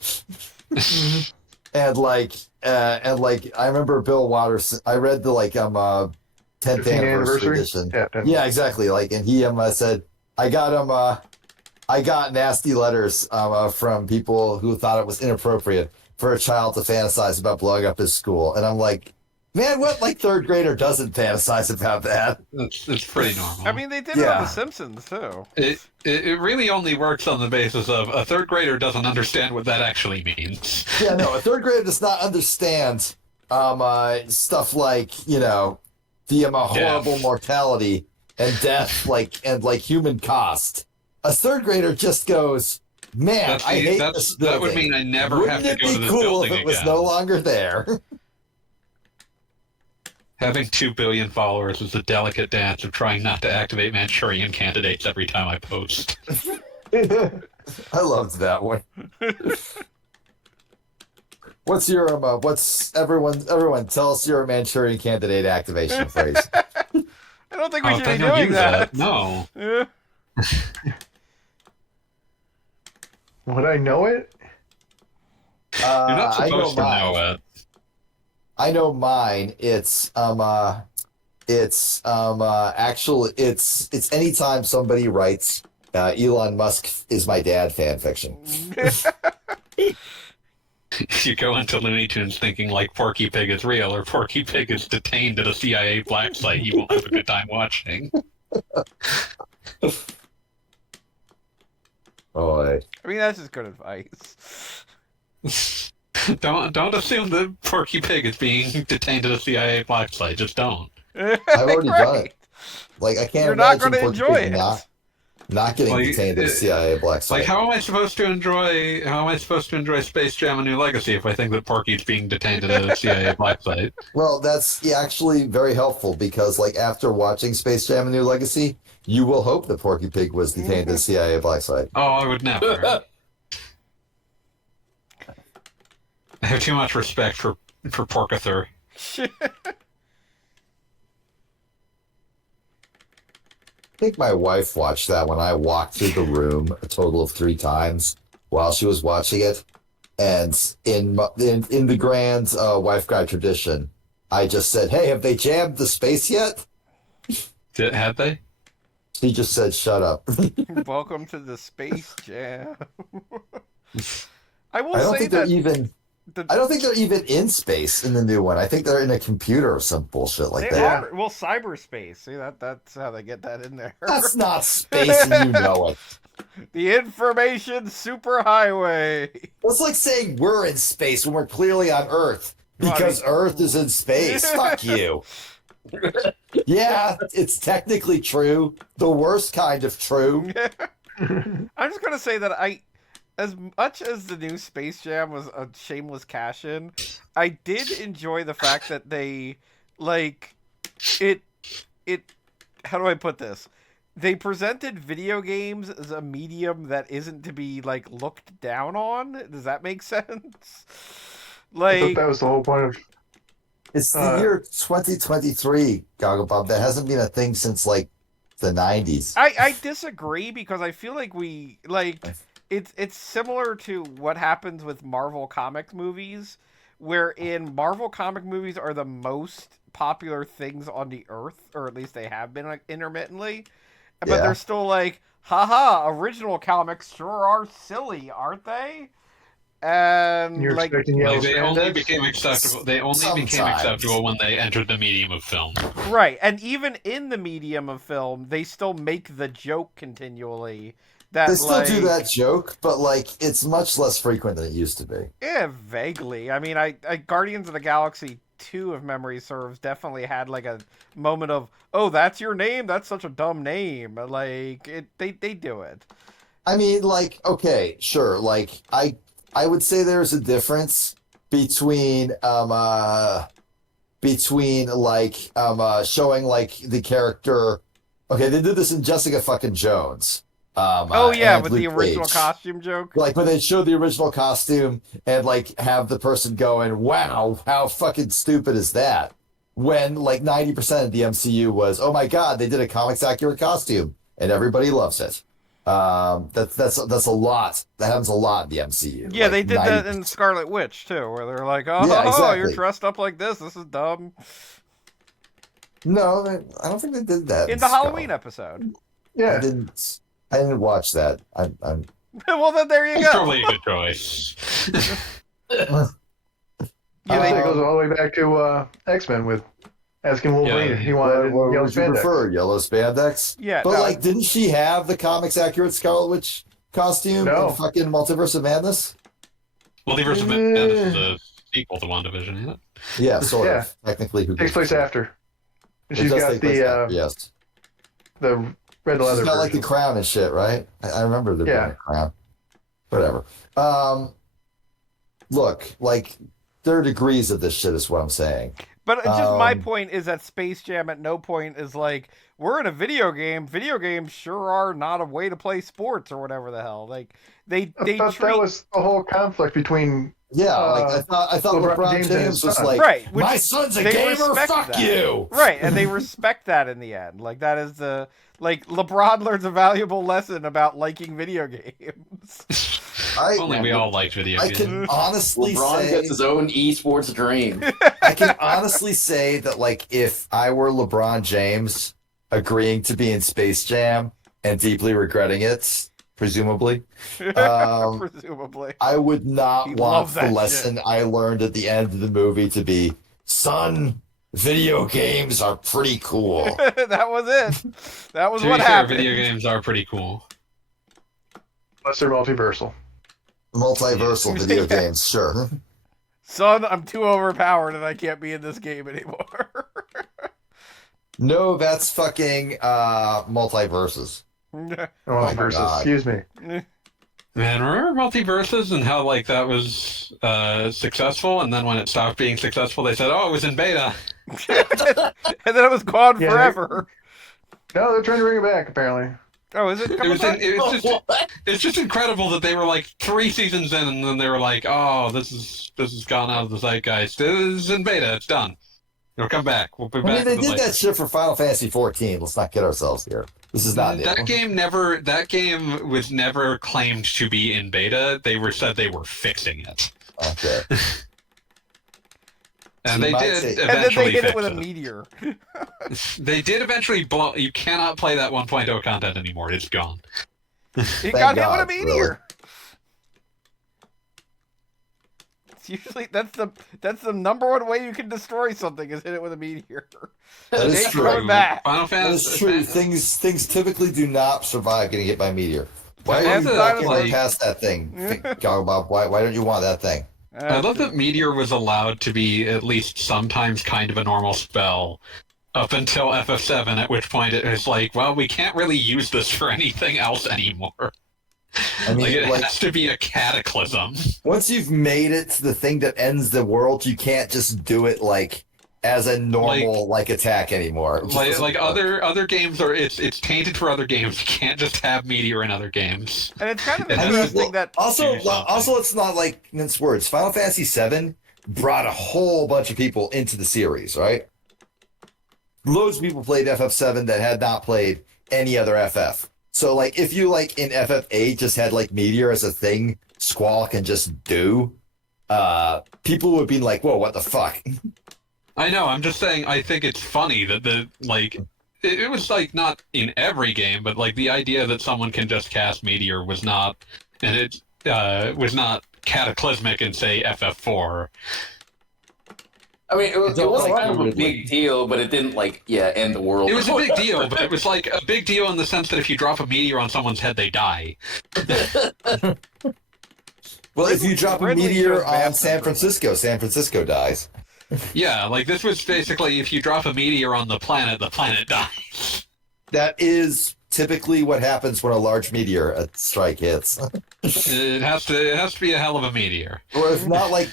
and I remember Bill Waters. I read the 10th 15th anniversary edition. Yeah, Yeah, exactly. And he said, I got nasty letters from people who thought it was inappropriate for a child to fantasize about blowing up his school, and I'm like, man, what third grader doesn't fantasize about that? It's pretty normal. I mean, they did it on Yeah. The Simpsons, too. It really only works on the basis of a third grader doesn't understand what that actually means. Yeah, no, a third grader does not understand stuff like the horrible mortality and death, and human cost. A third grader just goes, man, I hate this building. That would mean I never Wouldn't have to it go to be this cool building if it was again. no longer there? Having 2 billion followers is a delicate dance of trying not to activate Manchurian candidates every time I post. I loved that one. What's your everyone tell us your Manchurian candidate activation phrase? I don't think we should be they don't doing use that. No. Yeah. Would I know it? You're not I know supposed to mine. know it. I know mine. It's anytime somebody writes Elon Musk is my dad fan fiction. You go into Looney Tunes thinking like Porky Pig is real or Porky Pig is detained at a CIA black site you won't have a good time watching. Oh, I mean, that's just good advice. Don't assume that Porky Pig is being detained at a CIA black site. Just don't. I've already done it. I can't You're not imagine going to Porky enjoy Pig it. not getting Like, detained at a CIA black site. Like, how am I supposed to enjoy Space Jam: A New Legacy if I think that Porky's being detained at a CIA black site? Well, that's actually very helpful because, like, after watching Space Jam: A New Legacy, you will hope that Porky Pig was detained at a CIA black site. Oh, I would never. I have too much respect for Porkather. I think my wife watched that when I walked through the room a total of 3 times while she was watching it. And in the grand wife guy tradition, I just said, "Hey, have they jammed the space yet?" Had they? She just said, "Shut up." Welcome to the Space Jam. I I will don't say think that they're even. the, I don't think they're even in space in the new one. I think they're in a computer or some bullshit like they that. are well cyberspace. See that's how they get that in there. That's not space, and you know it. The information superhighway. It's like saying we're in space when we're clearly on Earth because Earth is in space. Fuck you. Yeah, it's technically true. The worst kind of true. I'm just gonna say that as much as the new Space Jam was a shameless cash-in, I did enjoy the fact that they, like, it. How do I put this? They presented video games as a medium that isn't to be, like, looked down on. Does that make sense? I thought Like, that was the whole point of. It's the year 2023, Goggle Bob. That hasn't been a thing since like the 90s. I disagree because I feel like it's similar to what happens with Marvel comic movies, wherein Marvel comic movies are the most popular things on the earth, or at least they have been, like, intermittently. But Yeah. they're still like, haha, original comics sure are silly, aren't they? And You're like, expecting yellow Like, they only spandex? became acceptable. They only became Sometimes. acceptable when they entered the medium of film. right, and even in the medium of film, they still make the joke continually. That They still like, do that joke, but like it's much less frequent than it used to be. Yeah, vaguely. I mean, I Guardians of the Galaxy 2, if memory serves, definitely had like a moment of, oh, that's your name? That's such a dumb name. Like, they do it. I mean, like, okay, sure. Like, I would say there's a difference between showing like the character. Okay, they did this in Jessica fucking Jones. Oh yeah, and with the Luke original Cage. costume joke. Like when they showed the original costume and like have the person going, "Wow, how fucking stupid is that?" When like 90% of the MCU was, "Oh my god, they did a comics accurate costume and everybody loves it." That's a lot. That happens a lot in the MCU. Yeah, Like, they did that 90%. in Scarlet Witch too, where they're like, "Oh, Yeah, exactly. you're dressed up like this. This is dumb." No, I don't think they did that In the Scarlet. Halloween episode. Yeah. I didn't watch that. I'm Well, then there you It's go. probably a good choice. Yeah, I'd say they, it goes all the way back to X-Men with asking Wolverine Yeah. if he wanted what yellow would you spandex. prefer? Yellow spandex? yeah. But no, like, didn't she have the comics accurate Scarlet Witch costume No. in fucking Multiverse of Madness? Multiverse of Madness is a sequel to WandaVision, isn't it? Yeah, sort Yeah. of. Technically, who Takes gives place a shit? after. It She's does got take place after, the yes. the red leather She's got like the version. crown and shit, right? I remember there being Yeah. a crown. Whatever. Look, like there are degrees of this shit, is what I'm saying. But just my Um, point is that Space Jam at no point is like, we're in a video game. Video games sure are not a way to play sports or whatever the hell. Like they I thought treat that was the whole conflict between. Yeah, like I thought LeBron LeBron James James, and his was son. like, Right, which my son's a they gamer. respect Fuck that. you. right, and they respect that in the end. Like that is the like LeBron learns a valuable lesson about liking video games. I, If only we all liked video I games. can honestly LeBron say, gets his own esports dream. I can honestly say that like if I were LeBron James agreeing to be in Space Jam and deeply regretting it, presumably, Presumably. I would not He want loves the that lesson I learned at the end of the movie to be, son, video games are pretty cool. That was it. That was To what be fair, happened. video games are pretty cool. Unless they're multiversal. Multiversal video games, sure. Son, I'm too overpowered and I can't be in this game anymore. No, that's fucking multiverses. Multiverses, God. excuse me. Man, remember multiverses and how like that was successful, and then when it stopped being successful, they said, "Oh, it was in beta." And then it was gone Yeah, forever. No, they're trying to bring it back, apparently. Oh, is it It coming was back? it's just incredible that they were like 3 seasons in, and then they were like, "Oh, this is gone out of the zeitgeist. It is in beta. It's done. It'll come back. We'll be I back." mean, they with it did later." that shit for Final Fantasy 14. Let's not kid ourselves here. This is not new. That game was never claimed to be in beta. They said they were fixing it. Okay. And So they you might did say- And then eventually they hit fix it with a it. meteor. They did eventually blow. You cannot play that 1.0 content anymore. It's gone. It got hit with a God, meteor. It's usually that's the number one way you can destroy something is hit it with a meteor. That It is ain't true. coming back. Final That is Fantasy. true. Things typically do not survive getting hit by a meteor. Why Final are you Fantasy, walking like- past that thing? Bob, why don't you want that thing? I love that Meteor was allowed to be at least sometimes kind of a normal spell up until FF7, at which point it was like, well, we can't really use this for anything else anymore. I mean, It like, has to be a cataclysm. once you've made it to the thing that ends the world, you can't just do it like as a normal like attack anymore. It just doesn't Like work. other games are it's tainted for other games. You can't just have Meteor in other games. And it's kind of I mean, interesting well, that also, do something. let's not like mince words. Final Fantasy VII brought a whole bunch of people into the series, right? Loads of people played FF7 that had not played any other FF. So, like, if you like in FF8 just had like Meteor as a thing, Squall can just do, people would be like, "Whoa, what the fuck?" I know. I'm just saying. I think it's funny that it was like not in every game, but like the idea that someone can just cast Meteor was not, and it was not cataclysmic in say FF4. I mean, it was like kind of a Ridley. big deal, but it didn't end the world. It was a big deal, but it was like a big deal in the sense that if you drop a meteor on someone's head, they die. Well, if you drop a Ridley meteor shows on massive San Francisco dies. Yeah, like this was basically if you drop a meteor on the planet dies. That is typically what happens when a large meteor strike hits. It has to be a hell of a meteor. Or if not like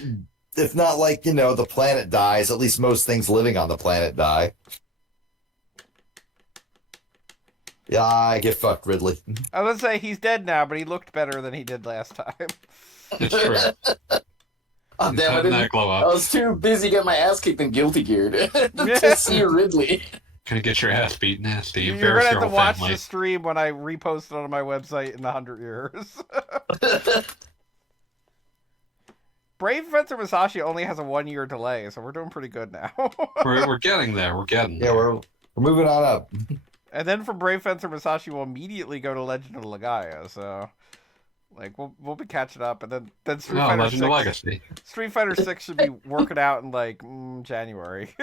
the planet dies, at least most things living on the planet die. Yeah, I get fucked, Ridley. I was gonna say he's dead now, but he looked better than he did last time. It's true. Oh, He's damn, having that glow I up. was too busy getting my ass kicked and guilty geared to see Ridley. Gonna get your ass beat nasty. You're Embarrass gonna your have to whole watch family. the stream when I repost it on my website in 100 years. Brave Fencer Masashi only has a 1-year delay, so we're doing pretty good now. We're getting there. We're getting Yeah, there. we're moving on up. And then from Brave Fencer Masashi, we'll immediately go to Legend of Legaia. So, like, we'll be catching up, and then Street Oh, Fighter Legend of 6. Legacy. Street Fighter 6 should be working out in like January.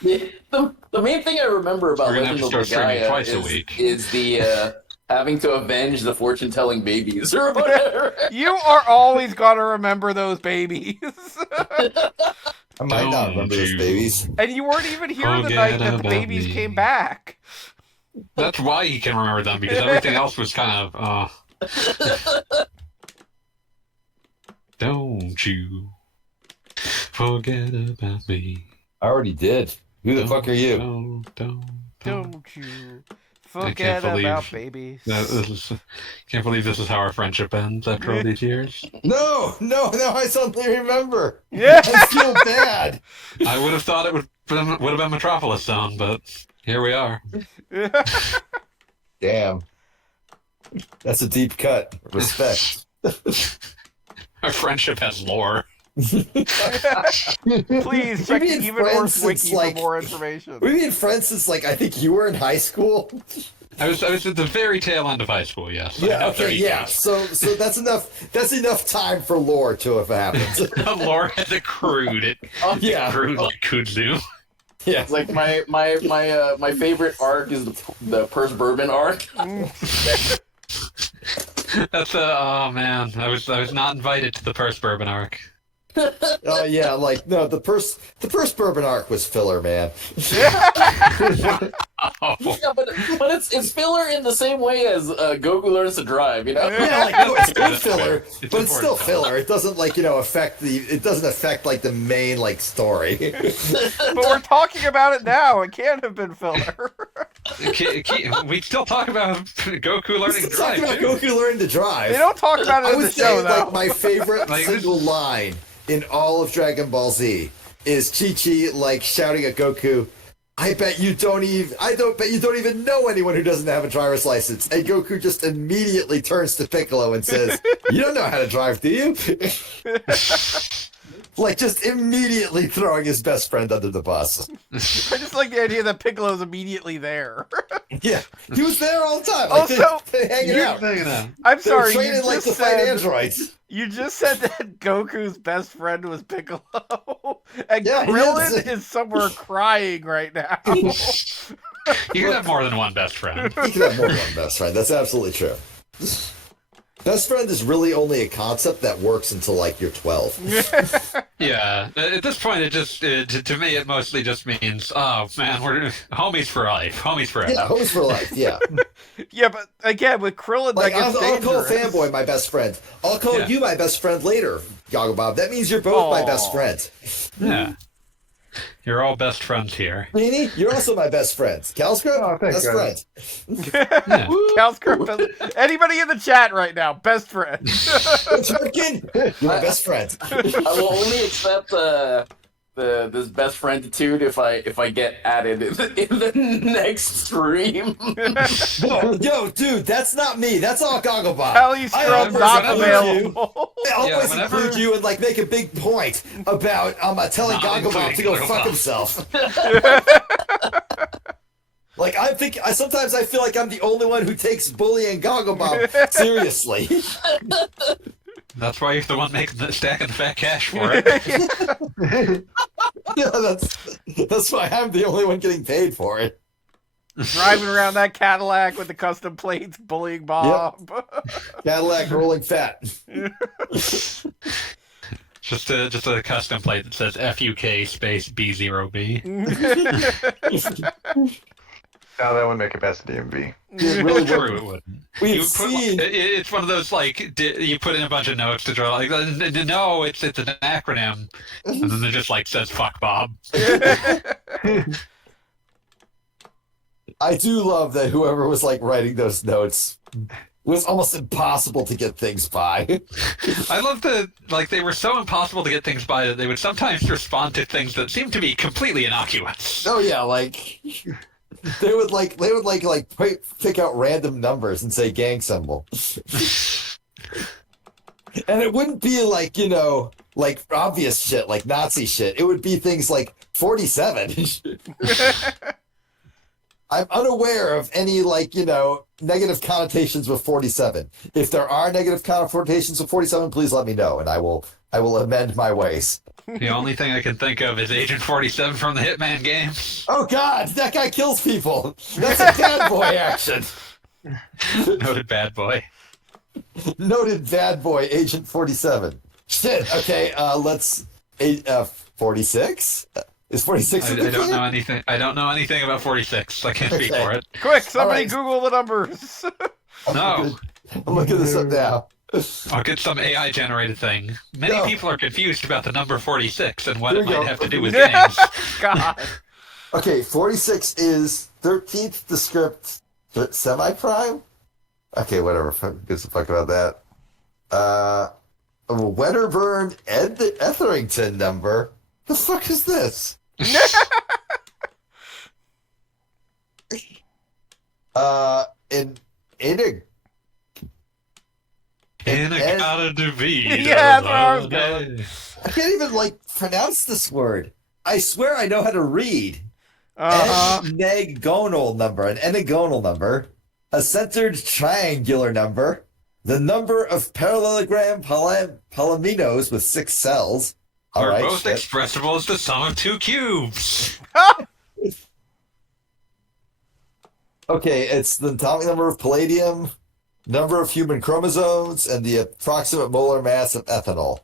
The main thing I remember about We're gonna have Legend to of start streaming Legaia twice a week. is the having to avenge the fortune-telling babies or whatever. You are always gonna remember those babies. I might not Don't remember those you- babies. And you weren't even here the Forget night that the about babies me. came back. That's why he can remember them because everything else was kind of. Don't you forget about me. I already did. Who the fuck are you? Don't you I forget can't believe about babies. Can't believe this is how our friendship ends after all these years. No, I suddenly remember. Yeah. I feel bad. I would have thought it would have been Metropolis Zone, but here we are. Damn. That's a deep cut. Respect. Our friendship has lore. Please check been the Even Worse friends wiki since, for like- more information. We've been friends since I think you were in high school. I was at the very tail end of high school, yes. I Yeah, know okay, 30 yeah. years. So that's enough time for lore to have happened. Lore has accrued. It Yeah. accrued like kudzu. Yeah. It's like my favorite arc is the Purse Bourbon arc. That's oh man, I was not invited to the Purse Bourbon arc. Oh yeah, like no, the first bourbon arc was filler, man. Oh, Yeah, but it's filler in the same way as Goku learns to drive. You know. Yeah, like no, it's good It's filler, it's but it's still important filler. It doesn't like it doesn't affect like the main like story. But we're talking about it now. It can't have been filler. We still talk about Goku learning to Still talking drive, about too. Goku learning to drive. They don't talk about it I in the would show, say though. like my favorite Like, single line in all of Dragon Ball Z is Chi-Chi like shouting at Goku, I bet you don't even know anyone who doesn't have a driver's license. And Goku just immediately turns to Piccolo and says, you don't know how to drive, do you? Like just immediately throwing his best friend under the bus. I just like the idea that Piccolo's immediately there. Yeah, he was there all the time. Like, Also, they hanging out. I'm They were sorry, training you like just to fight said androids. you just said that Goku's best friend was Piccolo, and Yeah, he Krillin is. is somewhere crying right now. You can have more than one best friend. You can have more than one best friend. That's absolutely true. Best friend is really only a concept that works until like you're 12. Yeah, at this point, it just to me it mostly just means, oh man, we're homies for life, homies forever. Yeah, homies for life. Yeah, Yeah, but again, with Krillin, like that gets I'll call dangerous. Fanboy my best friend. I'll call Yeah. you my best friend later, Goggle Bob. That means you're both my Aw. best friend. Yeah, you're all best friends here. Meanie, you're also my best friend. Calscrub, Oh, thanks, best guys. friend. Yeah. Calscrub, anybody in the chat right now, best friend. Turkin, you're my best friend. I will only accept this best frienditude if I get added in the next stream. Yo, dude, that's not me. That's all Goggle Bob. Kelly I Scrub always not include you. available. I always whenever- include you and like make a big point about telling Not Goggle Bob to including go Goggle fuck Bob. himself. Like sometimes I feel like I'm the only one who takes bullying Goggle Bob seriously. That's why you're the one making the stacking the fat cash for it. Yeah, that's why I'm the only one getting paid for it. Driving around that Cadillac with the custom plates, bullying Bob. Cadillac rolling fat. Just a custom plate that says FUK space B0B. Now that would make it best DMV. It really True, would. it wouldn't. We've You put, seen. it's one of those like you put in a bunch of notes to draw like no, it's an acronym, and then it just like says fuck Bob. I do love that whoever was like writing those notes was almost impossible to get things by. I love that like they were so impossible to get things by that they would sometimes respond to things that seemed to be completely innocuous. Oh yeah, like they would pick out random numbers and say gang symbol. And it wouldn't be like, like obvious shit, like Nazi shit. It would be things like 47. I'm unaware of any negative connotations with 47. If there are negative connotations with 47, please let me know and I will amend my ways. The only thing I can think of is Agent 47 from the Hitman games. Oh god, that guy kills people. That's a bad boy action. Noted bad boy. Noted bad boy, Agent 47. Shit. Okay. Let's. 46. Is 46? I in the don't game? know anything. I don't know anything about 46. I can't speak Okay. for it. Quick, somebody All right. Google the numbers. No, I'm looking this up now. I'll get some AI generated thing. Many No. people are confused about the number 46 and what Here it we might go. have to do with games. God. Okay, 46 is 13th descript semi-prime. Okay, whatever. Gives a fuck about that. A Wedderburn Etherington number. The fuck is this? In In a gotta to be. Yeah, that's where I was going. I can't even pronounce this word. I swear I know how to read. Uh-huh. Enneagonal number, an enneagonal number, a centered triangular number, the number of parallelogram polynomials with 6 cells. All Are right, both shit. expressible as the sum of two cubes. Okay, it's the atomic number of palladium, number of human chromosomes, and the approximate molar mass of ethanol.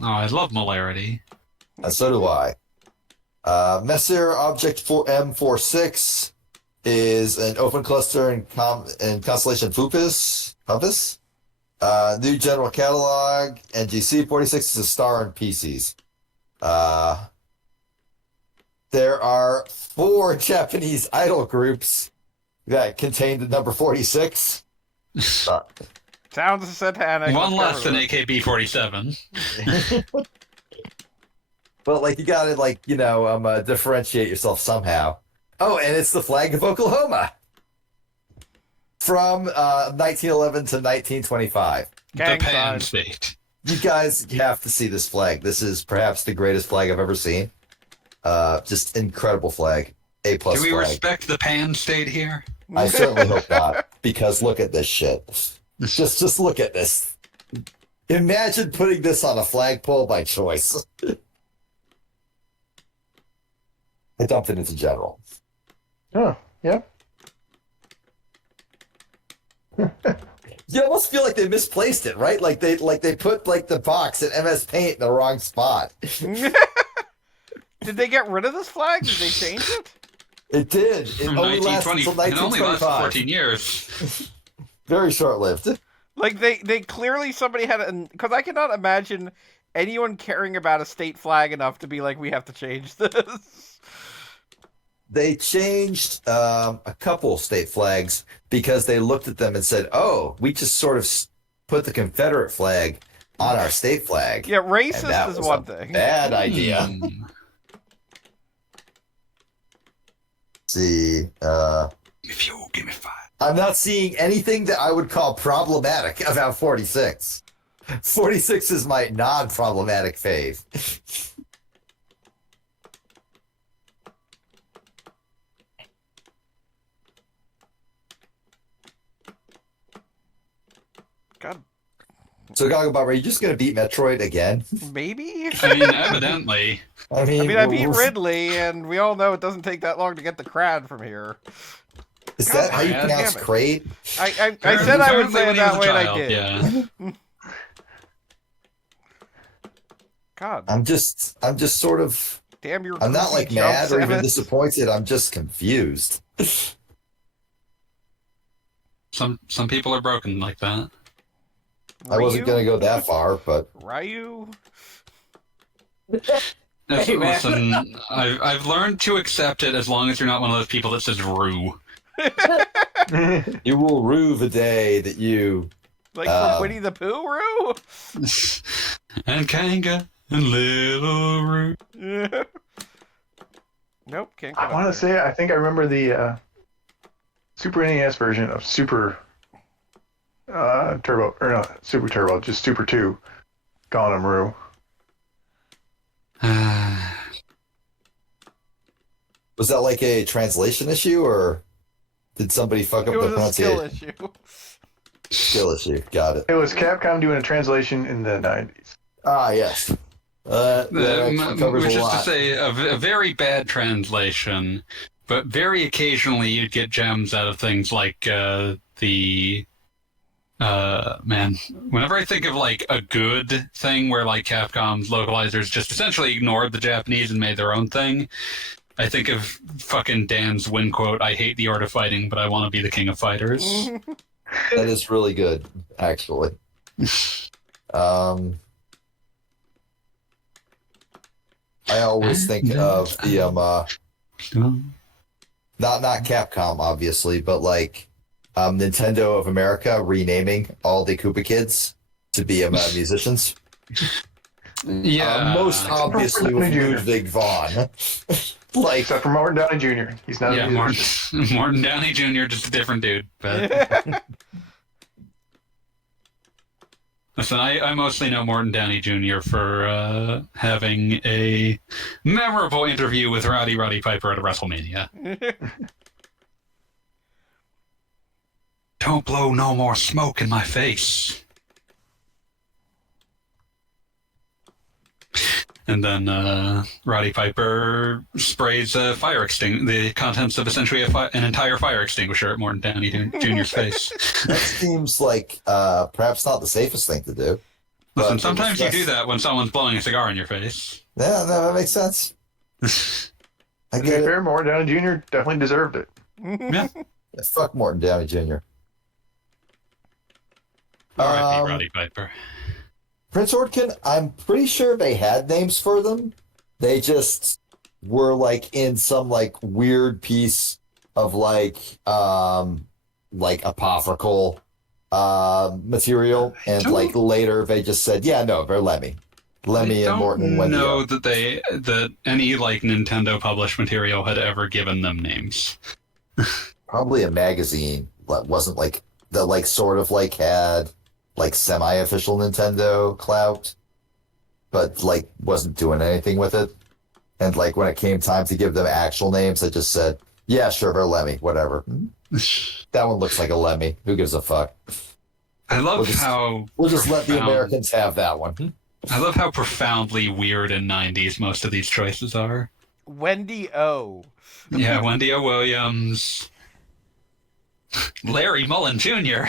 Oh, I love molarity. And so do I. Messier Object M46 is an open cluster in Constellation Compass. New general catalog. NGC 46 is a star in PCs. There are 4 Japanese idol groups that contain the number 46. Sounds satanic. One Let's less than cover it. AKB-47. But like you gotta differentiate yourself somehow. Oh, and it's the flag of Oklahoma from 1911 to 1925. Gang The Pan sign. State. You guys have to see this flag. This is perhaps the greatest flag I've ever seen. Just incredible flag. A plus Do we flag. respect the Pan State here? I certainly hope not, because look at this shit. Just look at this. Imagine putting this on a flagpole by choice. I dumped it into general. Oh, yeah. You almost feel like they misplaced it, right? Like they put like the box in MS Paint in the wrong spot. Did they get rid of this flag? Did they change it? It did. It From only lasted until 1920. It only lasted 1925. 14 years. Very short-lived. Like they clearly somebody had because I cannot imagine anyone caring about a state flag enough to be like, we have to change this. They changed a couple state flags because they looked at them and said, "Oh, we just sort of put the Confederate flag on our state flag." Yeah, And racist that is was one a thing. Bad idea. Hmm. See, If you give me 5. I'm not seeing anything that I would call problematic about 46. 46 is my non-problematic fave. God, So, Gogglebobber, are you just going to beat Metroid again? maybe. I mean, evidently. I mean, I beat Ridley, and we all know it doesn't take that long to get the crowd from here. Is that how you God pronounce damn it. crate? I said I would Apparently say when it he was that a way, and I child, did. Yeah. God, I'm just sort of, damn your. I'm not goofy like mad jumps, or even Samus. disappointed. I'm just confused. Some people are broken like that. I wasn't Ryu? going to go that far, but Ryu. Hey, man. Listen, I've learned to accept it as long as you're not one of those people that says "rue." you will rue the day that you. Like from Winnie the Pooh, Roo? And Kanga and Little Roo. Yeah. Nope, can't get I up want there. to say I think I remember the Super NES version of Super Turbo, or not Super Turbo, just Super 2, calling him Roo. Was that like a translation issue, or did somebody fuck up It the was a skill pronunciation? issue. Skill issue. Got it. It was Capcom doing a translation in the 90s. Ah, yes. That actually covers Which a is lot. to say, a very bad translation, but very occasionally you'd get gems out of things like man, whenever I think of like a good thing where like Capcom's localizers just essentially ignored the Japanese and made their own thing, I think of fucking Dan's win quote, "I hate the art of fighting, but I want to be the king of fighters." That is really good, actually. I always think of the not Capcom, obviously, but like Nintendo of America renaming all the Koopa kids to be musicians. Yeah, Most obviously with Ludwig Vaughn. Like, Except for Martin Downey Jr. He's not yeah, a musician. Morton Downey Jr., just a different dude. But listen, I mostly know Morton Downey Jr. for having a memorable interview with Roddy Piper at a WrestleMania. Don't blow no more smoke in my face. And then Roddy Piper sprays the contents of essentially an entire fire extinguisher at Morton Downey Jr.'s face. that seems like perhaps not the safest thing to do. Listen, But sometimes you yes. do that when someone's blowing a cigar in your face. Yeah, no, that makes sense. I To be get it. fair, Morton Downey Jr. definitely deserved it. Yeah. Yeah, fuck Morton Downey Jr. R.I.P. Roddy Piper. Prince Orkin, I'm pretty sure they had names for them. They just were like in some like weird piece of like apocryphal material, and like later they just said, yeah, no, they're Lemmy. Lemmy and Morton and Wendy. know that any like Nintendo published material had ever given them names. Probably a magazine that wasn't like that, like sort of like had like semi-official Nintendo clout, but like wasn't doing anything with it. And like when it came time to give them actual names, I just said, yeah, sure, they're Lemmy, whatever. That one looks like a Lemmy. Who gives a fuck? I love how We'll just let the profound- Americans have that one. I love how profoundly weird in '90s most of these choices are. Wendy O. Yeah, Wendy O. Williams, Larry Mullen Jr.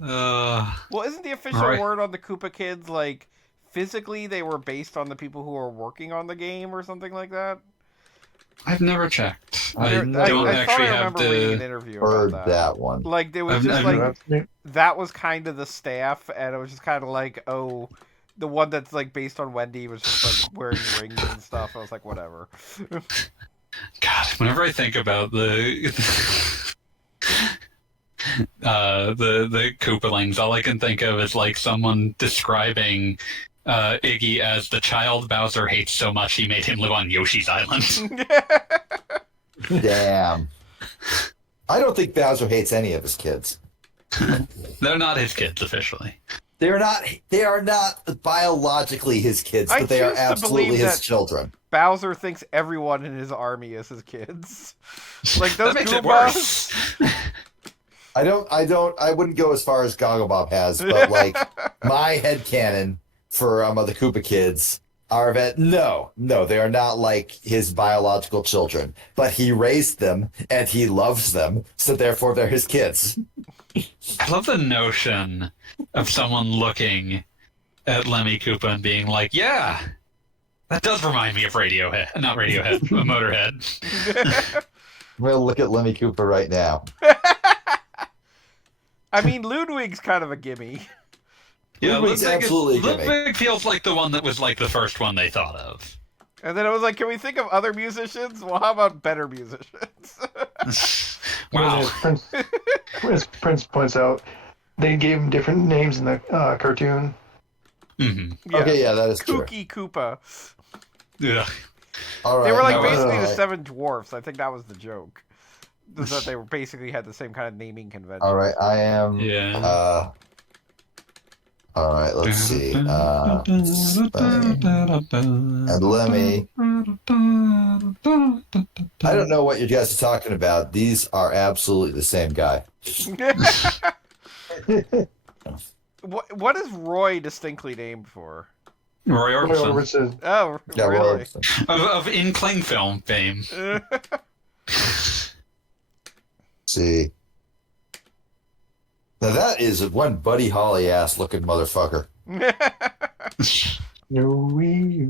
Well, isn't the official Right. word on the Koopa Kids like physically they were based on the people who were working on the game or something like that? I've never checked. I There- don't I thought actually I have remember reading an the. interview Heard about that one. Like it was I've just never- like that was kind of the staff, and it was just kind of like, oh, the one that's like based on Wendy was just like wearing rings and stuff. I was like, whatever. God, whenever I think about the Koopalings, all I can think of is like someone describing Iggy as the child Bowser hates so much he made him live on Yoshi's Island. Damn. I don't think Bowser hates any of his kids. They're not his kids officially. They are not biologically his kids, I but they are choose to absolutely believe his that- children. Bowser thinks everyone in his army is his kids. Like those That makes it Goombas. worse. I wouldn't go as far as Gogglebob has, but like my headcanon for the Koopa kids are that no, they are not like his biological children, but he raised them and he loves them, so therefore they're his kids. I love the notion of someone looking at Lemmy Koopa and being like, yeah, that does remind me of Radiohead. Not Radiohead, Motorhead. I'm gonna look at Lemmy Cooper right now. I mean, Ludwig's kind of a gimme. Yeah, Ludwig's absolutely a gimmick. Ludwig feels like the one that was like the first one they thought of. And then I was like, can we think of other musicians? Well, how about better musicians? Wow. As Prince points out, they gave him different names in the cartoon. Mm-hmm. Yeah. Okay, yeah, that is true. Kooky Koopa. Yeah. All right, They were like no, basically all the right. seven dwarfs. I think that was the joke. Is that they were basically had the same kind of naming convention. All right, I am. Yeah. All right, let's see. And Lemmy. I don't know what you guys are talking about. These are absolutely the same guy. What is Roy distinctly named for? Roy Orbison. Orbison. Oh, Yeah, really? Of Inkling film fame. See. Now that is one Buddy Holly ass looking motherfucker. No, we.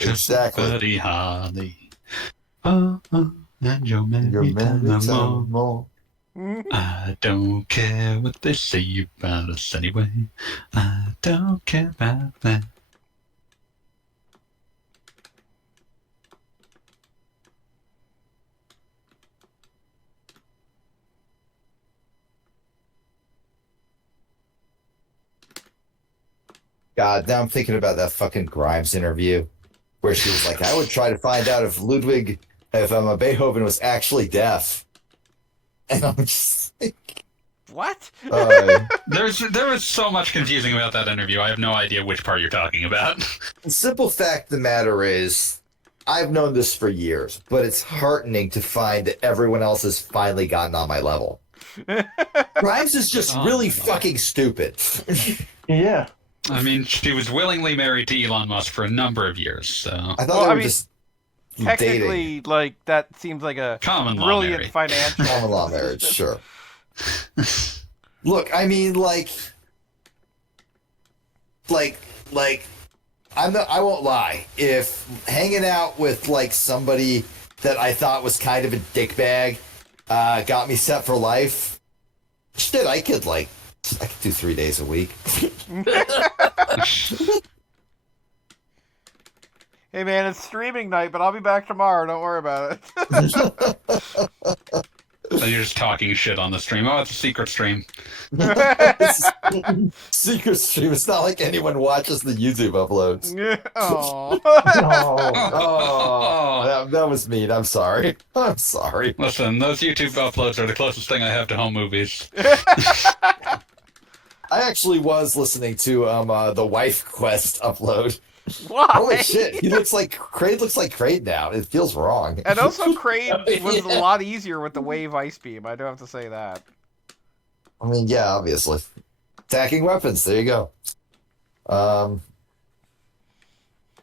Exactly. Buddy Holly. And your You're married to more. more. I don't care what they say about us anyway. I don't care about that. God, now I'm thinking about that fucking Grimes interview where she was like, I would try to find out if Beethoven was actually deaf. And I'm just like, What? There was so much confusing about that interview. I have no idea which part you're talking about. the simple fact of the matter is, I've known this for years, but it's heartening to find that everyone else has finally gotten on my level. Grimes is just Oh, really my. fucking stupid. Yeah. I mean, she was willingly married to Elon Musk for a number of years, so I thought Well, they I were mean, just Technically, like that seems like a common law brilliant married. financial common law marriage, sure. Look, I mean, like, like I won't lie. If hanging out with like somebody that I thought was kind of a dickbag got me set for life, shit, I could do 3 days a week. Hey man, it's streaming night, but I'll be back tomorrow. Don't worry about it. So you're just talking shit on the stream. Oh, it's a secret stream. Secret stream. It's not like anyone watches the YouTube uploads. Aw. Oh, that was mean. I'm sorry. I'm sorry. Listen, those YouTube uploads are the closest thing I have to home movies. I actually was listening to the Wife Quest upload. Why? Holy shit! Kraid looks like Kraid now. It feels wrong. And also, Kraid was a lot easier with the Wave Ice Beam. I do have to say that. I mean, yeah, obviously. Attacking weapons. There you go. Are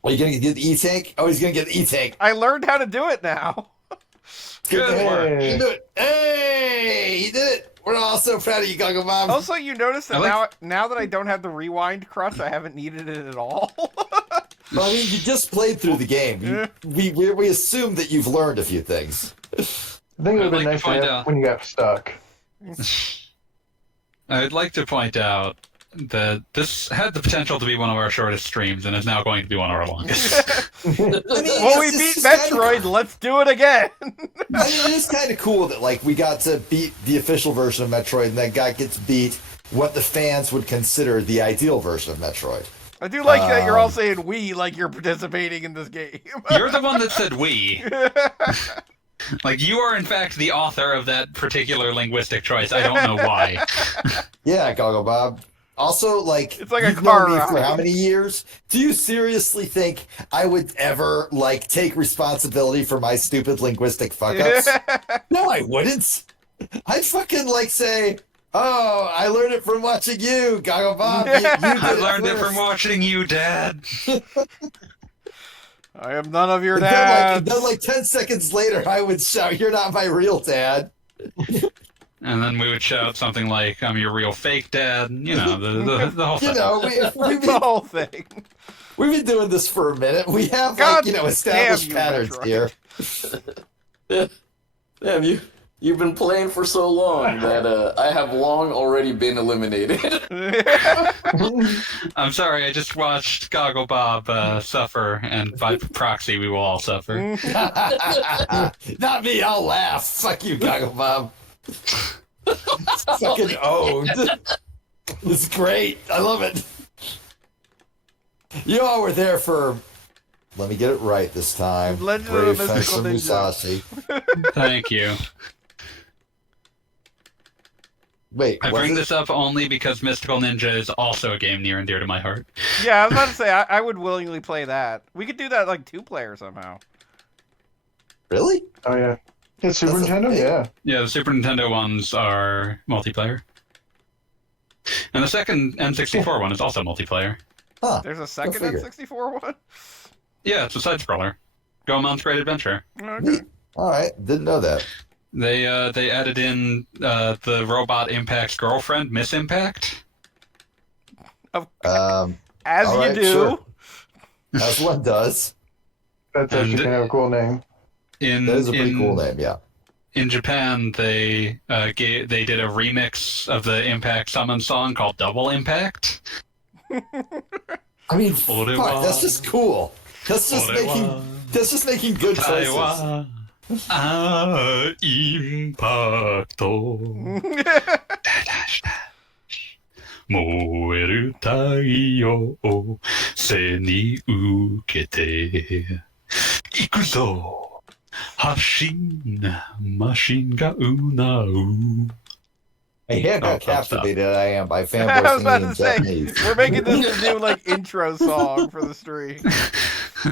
you gonna get the E-Tank? Oh, he's gonna get the E-Tank. I learned how to do it now. Good work. He did it. Hey, he did it. We're all so proud of you, Goggle Mom. Also, you notice that I like- now that I don't have the rewind crutch, I haven't needed it at all. Well, I mean, you just played through the game. We assume that you've learned a few things. I think it would have been I'd like to nice to find have out. when you got stuck. I'd like to point out that this had the potential to be one of our shortest streams and is now going to be one of our longest. I mean, Well, we beat Metroid. Let's do it again. I mean, it is kind of cool that like we got to beat the official version of Metroid, and that guy gets beat what the fans would consider the ideal version of Metroid. I do like that you're all saying we like you're participating in this game. You're the one that said we. Like, you are, in fact, the author of that particular linguistic choice. I don't know why. Yeah, Goggle Bob. Also, like, It's like a you've car known me for ride. how many years? Do you seriously think I would ever like take responsibility for my stupid linguistic fuck-ups? No, I wouldn't. I'd fucking like say, "Oh, I learned it from watching you, Goggle Bob. You did I learned it first." from watching you, Dad. I am none of your And dads. then, like 10 seconds later, I would shout, "You're not my real dad." And then we would shout something like, I'm your real fake dad. You know, the whole You thing. know, the whole thing. we've been doing this for a minute. We have, God established damn you, patterns Metroid. here. Damn, you've been playing for so long that I have long already been eliminated. I'm sorry, I just watched Goggle Bob suffer, and by proxy, we will all suffer. Not me, I'll laugh. Fuck you, Goggle Bob. Fucking owned. It's great. I love it. You all were there for, let me get it right this time. Legend of the Brave Mystical Fencer Ninja. Musashi. Thank you. Wait, I was bring it? this up only because Mystical Ninja is also a game near and dear to my heart. Yeah, I was about to say I would willingly play that. We could do that like 2-player somehow. Really? Oh yeah. Yeah, Super That's a Nintendo. thing. Yeah. Yeah, the Super Nintendo ones are multiplayer. And the second N64 one is also multiplayer. Huh. There's a second figure. N64 one. Yeah, it's a side-scroller. Goemon's Great Adventure. Okay. All right. Didn't know that. They added in the Robot Impact's girlfriend, Miss Impact. As All you right, do. sure. As one does. That's And- actually kind of a cool name. In That is a pretty cool name, yeah. In Japan, they did a remix of the Impact Summon song called Double Impact. I mean, fuck, that's just cool. That's just making good choices. Impacto. 燃える太陽を背に受けて行くぞ発信マシンがうなう Hey, how Oh, captivated I am by I fanboys was about singing in to say Japanese. we're making this a new like intro song for the stream.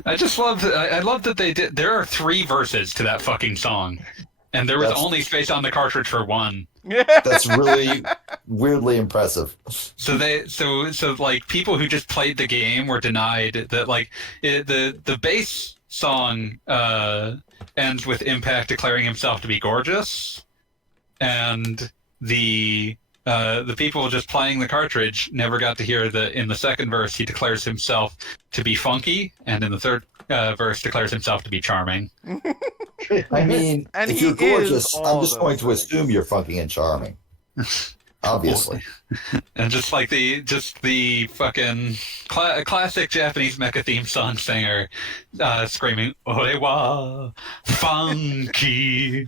I just love I love that they did. There are 3 verses to that fucking song, and there was That's- only space on the cartridge for 1. That's really weirdly impressive. So like people who just played the game were denied that like the bass song ends with Impact declaring himself to be gorgeous, and the the people just playing the cartridge never got to hear that in the second verse he declares himself to be funky, and in the third verse declares himself to be charming. I mean, And if he you're gorgeous, is all I'm just those going to things. assume you're funky and charming. Obviously. And just like the fucking classic Japanese mecha theme song singer screaming "Ore wa funky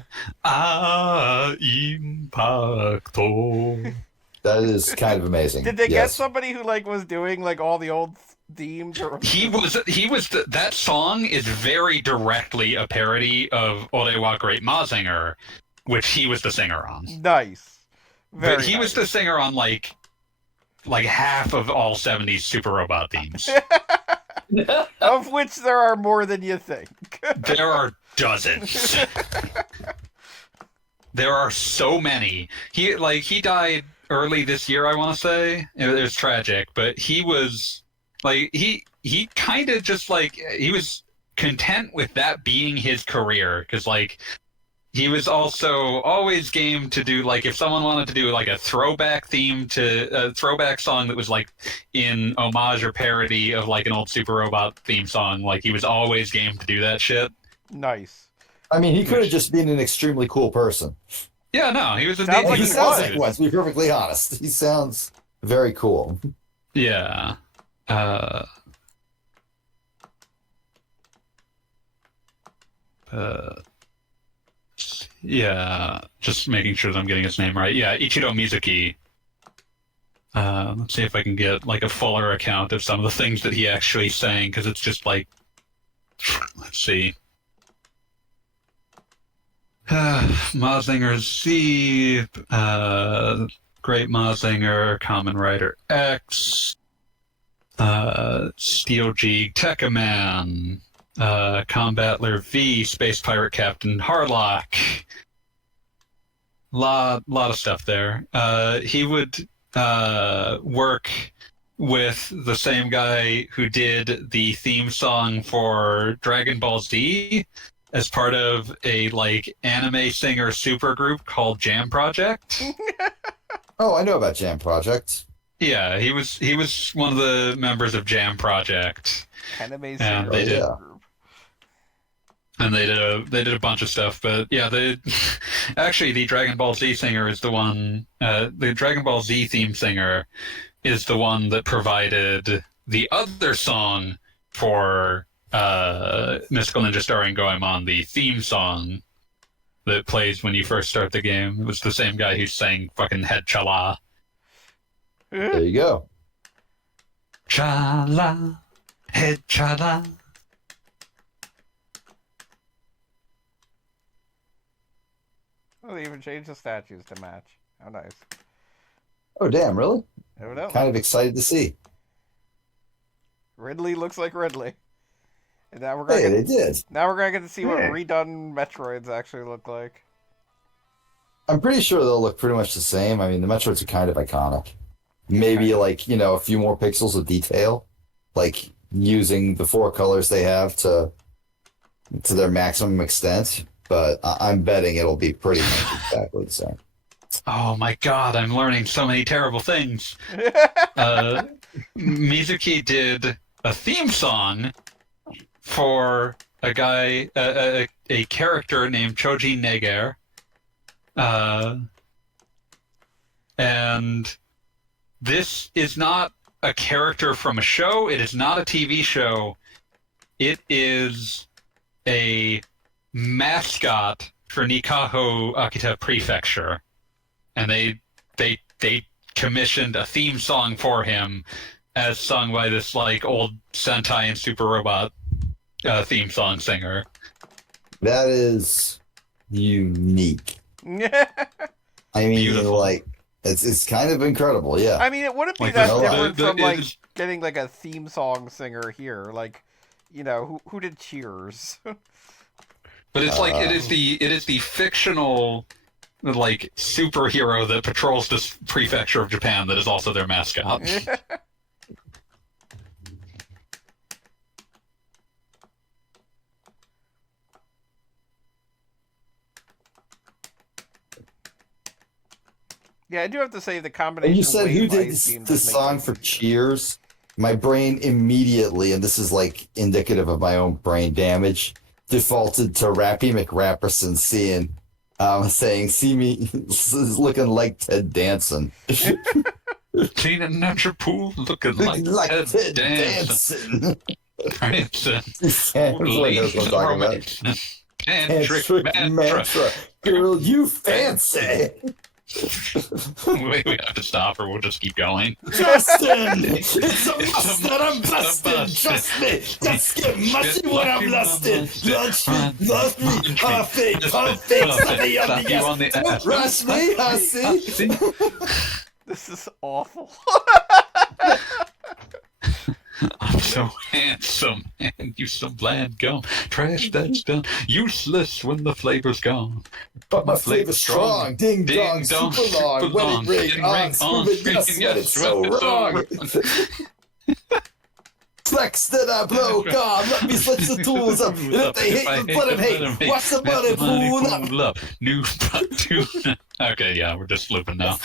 impacto." That is kind of amazing. Did they get Yes. somebody who like was doing like all the old themes? Or That song is very directly a parody of "Ore wa Great Mazinger," which he was the singer on. nice. Very But he was the nice. singer on like half of all 70s Super Robot themes. Of which there are more than you think. There are dozens. There are so many. He died early this year, I want to say. It was tragic, but he was like he kind of just like he was content with that being his career because like he was also always game to do like if someone wanted to do like a throwback theme to a throwback song that was like in homage or parody of like an old Super Robot theme song, like he was always game to do that shit. Nice. I mean, he could have just been an extremely cool person. Yeah, no, he was a Sounds And like he he sounds was. like one, to be perfectly honest. He sounds very cool. Yeah. Uh, yeah, just making sure that I'm getting his name right. Yeah, Ichiro Mizuki. Let's see if I can get like a fuller account of some of the things that he actually sang, because it's just like, let's see. Mazinger Z, Great Mazinger, Common Rider X, Steel G, Tekkaman, Combatler V, Space Pirate Captain Harlock. Lot of stuff there. He would work with the same guy who did the theme song for Dragon Ball Z as part of a like anime singer supergroup called Jam Project. Oh, I know about Jam Project. Yeah, he was one of the members of Jam Project. Anime And singer they did. group. And they did a bunch of stuff, but yeah, actually the Dragon Ball Z singer is the one. The Dragon Ball Z theme singer is the one that provided the other song for Mystical Ninja starring Goemon, the theme song that plays when you first start the game. It was the same guy who sang fucking Head Chala. There you go. Chala, Head Chala. Oh, they even changed the statues to match. How nice. Oh, damn, really? Evidently. Kind of excited to see. Ridley looks like Ridley. And now we're gonna Hey, get, they did. now we're gonna get to see what Hey. redone Metroids actually look like. I'm pretty sure they'll look pretty much the same. I mean, the Metroids are kind of iconic. Maybe like, a few more pixels of detail, like using the 4 colors they have to their maximum extent. But I'm betting it'll be pretty much exactly the same. Oh my god, I'm learning so many terrible things. Mizuki did a theme song for a guy, a character named Choji Neger. And this is not a character from a show. It is not a TV show. It is a mascot for Nikaho Akita Prefecture. And they commissioned a theme song for him as sung by this like old Sentai and Super Robot theme song singer. That is unique. I mean, Beautiful. like, it's kind of incredible, yeah. I mean, it wouldn't be Like that the- different the- from like it's- getting like a theme song singer here. Like, who did Cheers? But it's like it is the fictional like superhero that patrols this prefecture of Japan that is also their mascot. Yeah, I do have to say the When combination you said of who wave did ice beam the does make song things for easier. Cheers, my brain immediately, and this is like indicative of my own brain damage, defaulted to Rappy McRapperson saying, "See me looking like Ted Danson." Cleaning out your pool, looking Looking like like Ted Ted Danson. Danson. Prancing. Everyone knows what I'm talking about. Tantric mantra. mantra. Girl, you fancy. Wait, we have to stop or we'll just keep going. Justin! It's a It's must a that I'm must, busted! I'm Trust me! busted. Just get musty when I'm lusted! Lunch me, Run, love me, run, huffy, run, puffy, run, stuffy on slap the you ass! on the Don't ass. rush me, hussy! This is awful. I'm so handsome and you so bland gum. Trash that's done. Useless when the flavor's gone. But my flavor's strong! Ding dong, dong, super long! Wedding ring on, smooth it, yes, when it's so wrong! Flex that I blow, God, let me switch the tools up. And if they hate, then let them hate. Watch the money pool up. New tune. Okay, yeah, we're just looping now.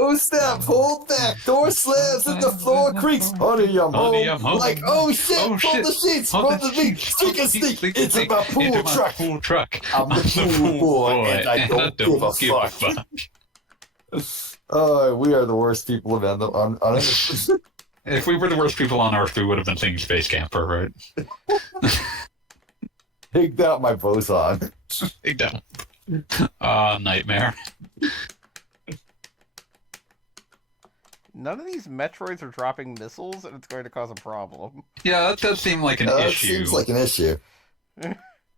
Oh, step, hold back, door slams and the floor creaks. Honey, I'm home. Like, oh shit, pull the sheets, pull the beat, streak and sneak into my pool truck. I'm the pool boy, and I don't give a fuck. Oh, we are the worst people on Earth. If we were the worst people on Earth, we would have been singing Space Camper, right? Take out my boson. Big down. Nightmare. None of these Metroids are dropping missiles, and it's going to cause a problem. Yeah, that does seem like an That issue. seems like an issue.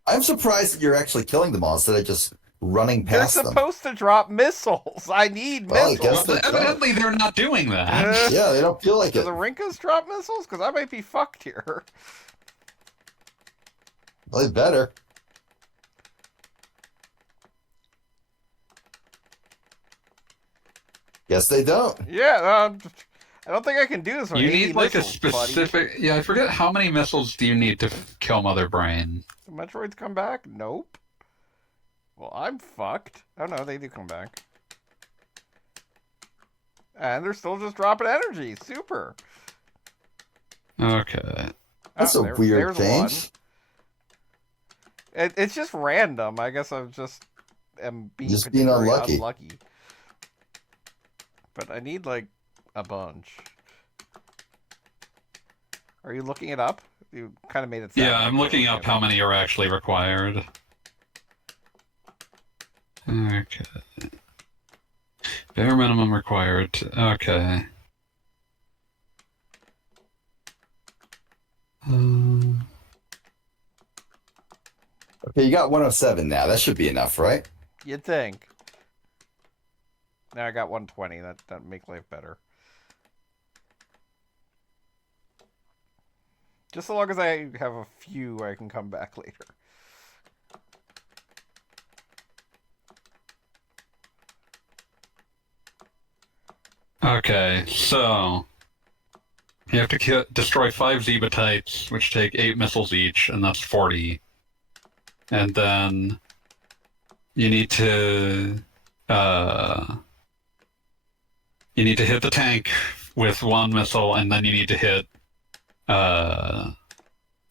I'm surprised that you're actually killing them all instead of just running They're past them. supposed to drop missiles. I need Well, I missiles. guess Well, evidently, they're not doing that. Yeah, they don't feel like Do it. the Rinkas drop missiles? Because I might be fucked here. Well, they better. Guess they don't. Yeah, I don't think I can do this with You 80 need like a missiles, buddy. specific. Yeah, I forget how many missiles do you need to kill Mother Brain. The Metroids come back? Nope. Well, I'm fucked. Oh no, they do come back. And they're still just dropping energy. Super. Okay. That's Oh, a weird there's change. one. It's just random. I guess I'm just being Just being particularly unlucky. But I need like a bunch. Are you looking it up? You kind of made it sound Yeah, like I'm you're looking up how many are actually required. Okay. Bare minimum required. Okay. Okay, you got 107 now. That should be enough, right? You'd think. Now I got 120. That make life better. Just so long as I have a few, I can come back later. Okay, so you have to destroy 5 Zebatites, which take 8 missiles each, and that's 40. And then you need to hit the tank with 1 missile, and then you need to hit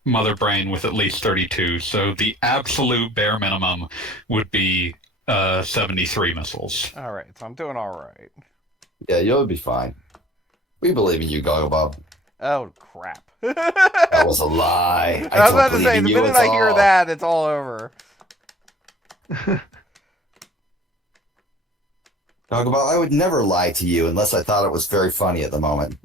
Mother Brain with at least 32. So the absolute bare minimum would be 73 missiles. All right, so I'm doing all right. Yeah, you'll be fine. We believe in you, Go Bob. Oh crap! That was a lie. I was don't about to believe say in the you minute at I hear all. that, it's all over. Talk about, I would never lie to you unless I thought it was very funny at the moment.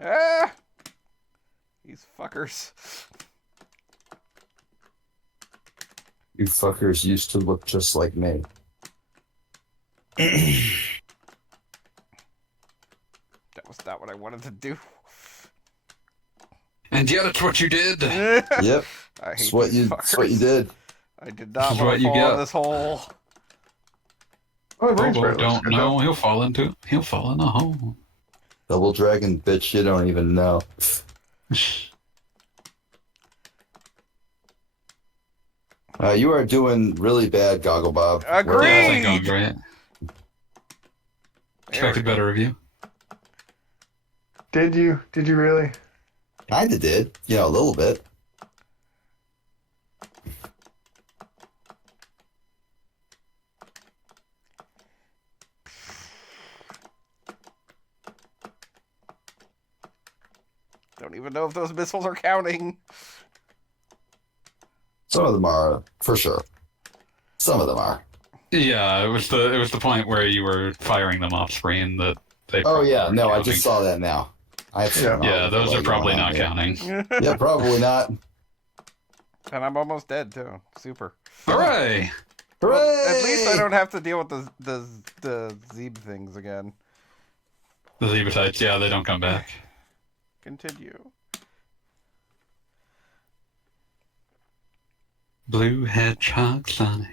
Ah! These fuckers. You fuckers used to look just like me. That was not what I wanted to do. And yet it's what you did. Yep, I hate it's what these you fuckers. did. I did not This is want what to you fall in get. this hole. Oh, Marine Bobo Sprite looks don't good, know. though. He'll fall in a hole. Double Dragon, bitch, you don't even know. You are doing really bad, Goggle Bob. Agreed! Yeah, I think I'm great. There Expected we go. better of you. Did you? Did you really? Kinda did. You know, a little bit. Don't even know if those missiles are counting. Some of them are, for sure. Some of them are. Yeah, it was the point where you were firing them off screen that they. Oh, probably yeah. weren't No, I counting. just saw that now. I have Yeah. Yeah, those are probably not counting. counting. Yeah, probably not. And I'm almost dead too. Super. Hooray! Hooray! Well, at least I don't have to deal with the Zeeb things again. The Zebatites, yeah, they don't come back. Continue. Blue Hedgehog Sonic.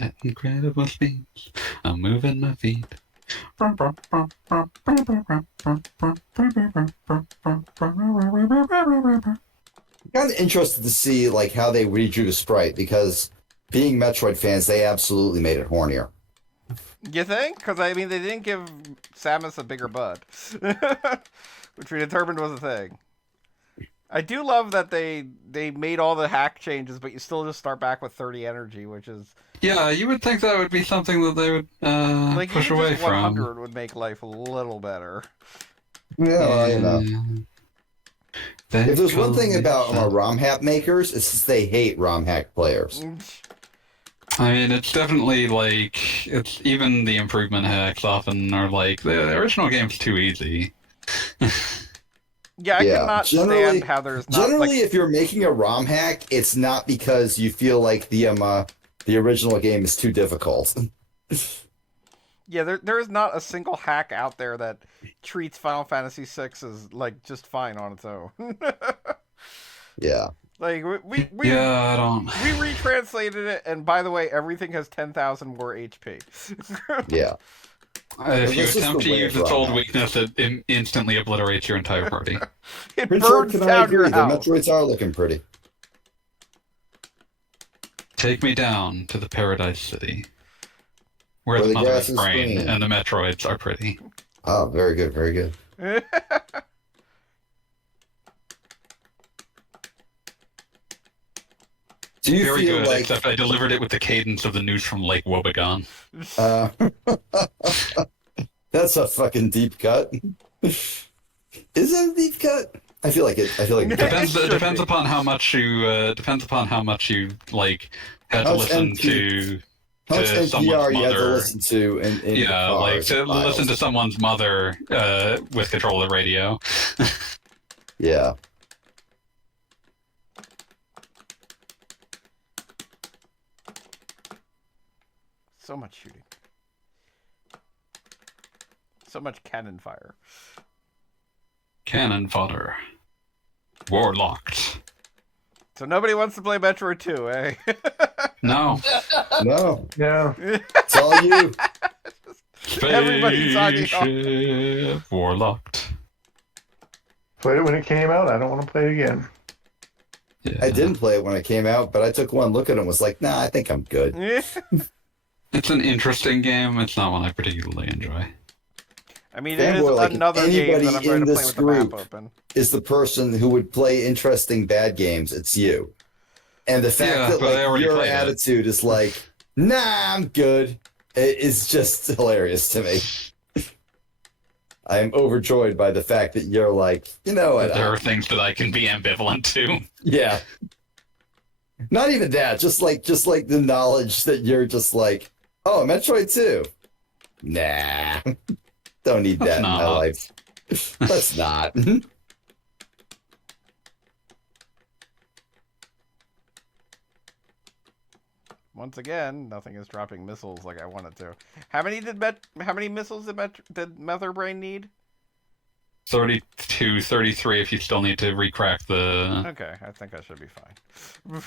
At incredible speeds. I'm moving my feet. Kind of interested to see like how they redrew the sprite because being Metroid fans, they absolutely made it hornier. You think? Because I mean, they didn't give Samus a bigger butt, which we determined was a thing. I do love that they made all the hack changes, but you still just start back with 30 energy, which is Yeah, you would think that would be something that they would like push even away just from. 100 would make life a little better. Yeah, well, you know. If there's one thing about ROM hack makers, it's just they hate ROM hack players. I mean, it's definitely like it's even the improvement hacks often are like the original game's too easy. Yeah, I cannot stand how there's not generally like, if you're making a ROM hack, it's not because you feel like the original game is too difficult. yeah, there is not a single hack out there that treats Final Fantasy VI as like just fine on its own. Yeah. Like we Yeah, I don't. we retranslated it, and by the way, everything has 10,000 more HP. Yeah. If you This is attempt the to way use of its ROM old hack. weakness, it instantly obliterates your entire party. It Prince burns can I down agree? your The house. Metroids are looking pretty. Take me down to the Paradise City, where Where the the mother grass is is green green. and the Metroids are pretty. Oh, very good, very good. Do you Very feel good, like except I delivered it with the cadence of the news from Lake Wobegon. that's a fucking deep cut? Is it a deep cut? I feel like it. I feel like it Depends. It should Depends be. upon how much you. Depends upon how much you like had to How much listen NP to. How much to someone's NPR you had to mother. listen to in your Yeah, car like as to files? listen to someone's mother with control of the radio. Yeah. So much shooting. So much cannon fire. Cannon fodder. Warlocked. So nobody wants to play Metroid 2, eh? No. No, Yeah. it's all you. Everybody's talking. Spaceship Warlocked. Played it when it came out. I don't want to play it again. Yeah. I didn't play it when it came out, but I took one look at it and was like, nah, I think I'm good. It's an interesting game. It's not one I particularly enjoy. I mean, it is Fanboy, like, another game anybody that I'm going in to play this with the map group open. Is the person who would play interesting bad games. It's you. And the fact Yeah, that but I like already your played it. attitude is like, nah, I'm good. It is just hilarious to me. I am overjoyed by the fact that you're like, you know what? There are things that I can be ambivalent to. Yeah. Not even that. Just like the knowledge that you're just like, oh, Metroid 2. Nah. Don't need that in my not. life. Let's not. Once again, nothing is dropping missiles like I wanted to. How many missiles did Mother Brain need? 32, 33 if you still need to recrack the... Okay, I think I should be fine.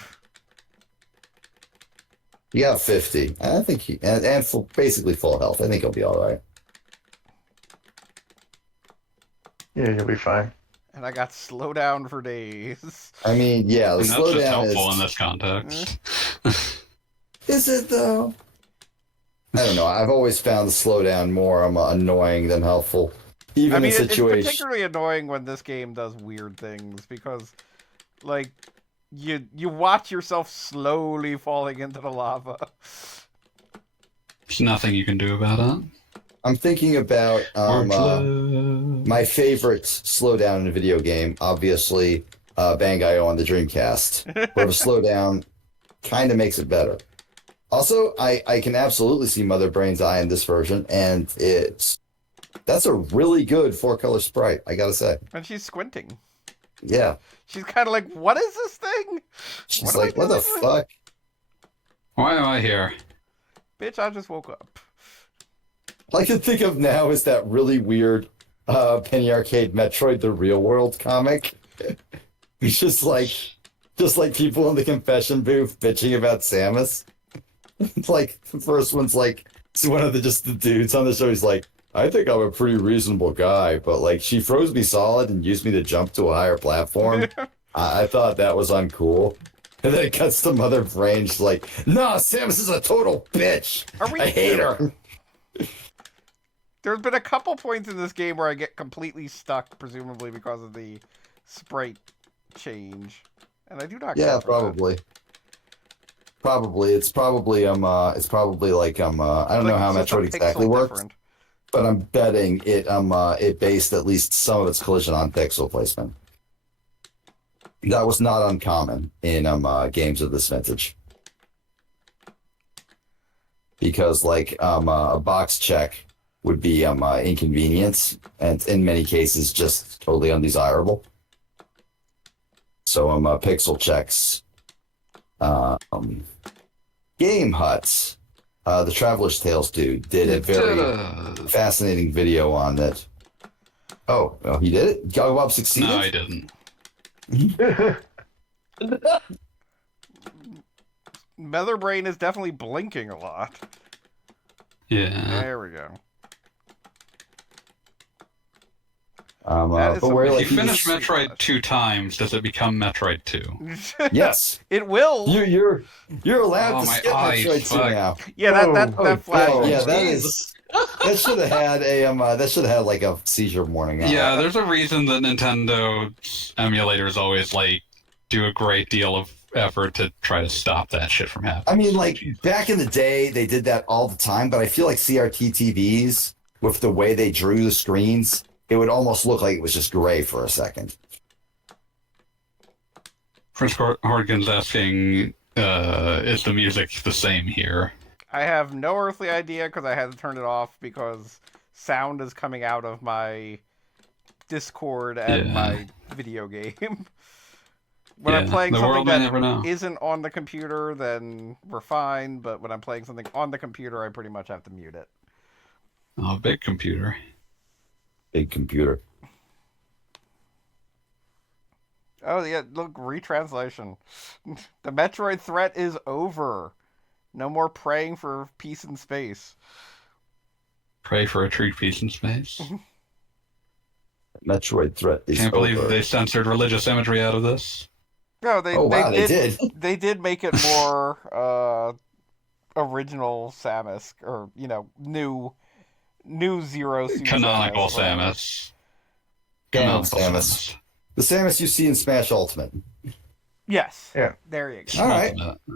You got 50. I think and full, basically full health. I think he'll be all right. Yeah, you'll be fine. And I got slowdown for days. I mean, yeah, the And that's just slowdown helpful in is. this context. Is it though? I don't know. I've always found the slowdown more annoying than helpful, even I mean, in it's situations. particularly annoying when this game does weird things because, like, you watch yourself slowly falling into the lava. There's nothing you can do about it. I'm thinking about my favorite slowdown in a video game. Obviously, Bangai on the Dreamcast, where the slowdown kind of makes it better. Also, I can absolutely see Mother Brain's eye in this version, and that's a really good 4-color sprite, I gotta say. And she's squinting. Yeah. She's kind of like, what is this thing? She's am I like, what the doing? fuck? Why am I here? Bitch, I just woke up. All I can think of now is that really weird Penny Arcade Metroid The Real World comic. It's just like people in the confession booth bitching about Samus. It's like the first one's like it's one of the dudes on the show. He's like, I think I'm a pretty reasonable guy, but like she froze me solid and used me to jump to a higher platform. I thought that was uncool. And then it cuts to Mother Brain. She's like, nah, Samus is a total bitch. I hate her. There's been a couple points in this game where I get completely stuck, presumably because of the sprite change, and I do not. Yeah, care for probably. Probably it's probably like I don't know how it's just a Metroid exactly pixel works, different. but I'm betting it based at least some of its collision on pixel placement. That was not uncommon in games of this vintage. Because like a box check would be inconvenience and in many cases just totally undesirable. So pixel checks. Game Huts, the Traveler's Tales dude did a very fascinating video on that. Oh, he did it? Gogbob succeeded? No, I didn't. Mother Brain is definitely blinking a lot. Yeah. There we go. But where If like you finish Metroid 2 times, does it become Metroid 2? yes, It will. you're allowed Oh, to my skip eyes, Metroid 2 fuck. now. Yeah, that flash. Oh, yeah, that Jesus. that should have had like a seizure warning. On Yeah, it. there's a reason that Nintendo emulators always like do a great deal of effort to try to stop that shit from happening. I mean, like back in the day, they did that all the time. But I feel like CRT TVs, with the way they drew the screens, it would almost look like it was just gray for a second. Prince Horgan's asking, is the music the same here? I have no earthly idea because I had to turn it off because sound is coming out of my Discord and my video game. When I'm playing the something world may never know. that isn't on the computer, then we're fine. But when I'm playing something on the computer, I pretty much have to mute it. Oh, big computer. Big computer. Oh, yeah, look, retranslation. The Metroid threat is over. No more praying for peace in space. Pray for a true peace in space. Metroid threat is Can't believe over. they censored religious imagery out of this. No, they did. They did make it more original Samus, or new Zero Suit Canonical Samus. Canonical Samus. The Samus you see in Smash Ultimate. Yes. Yeah. There you go. All right.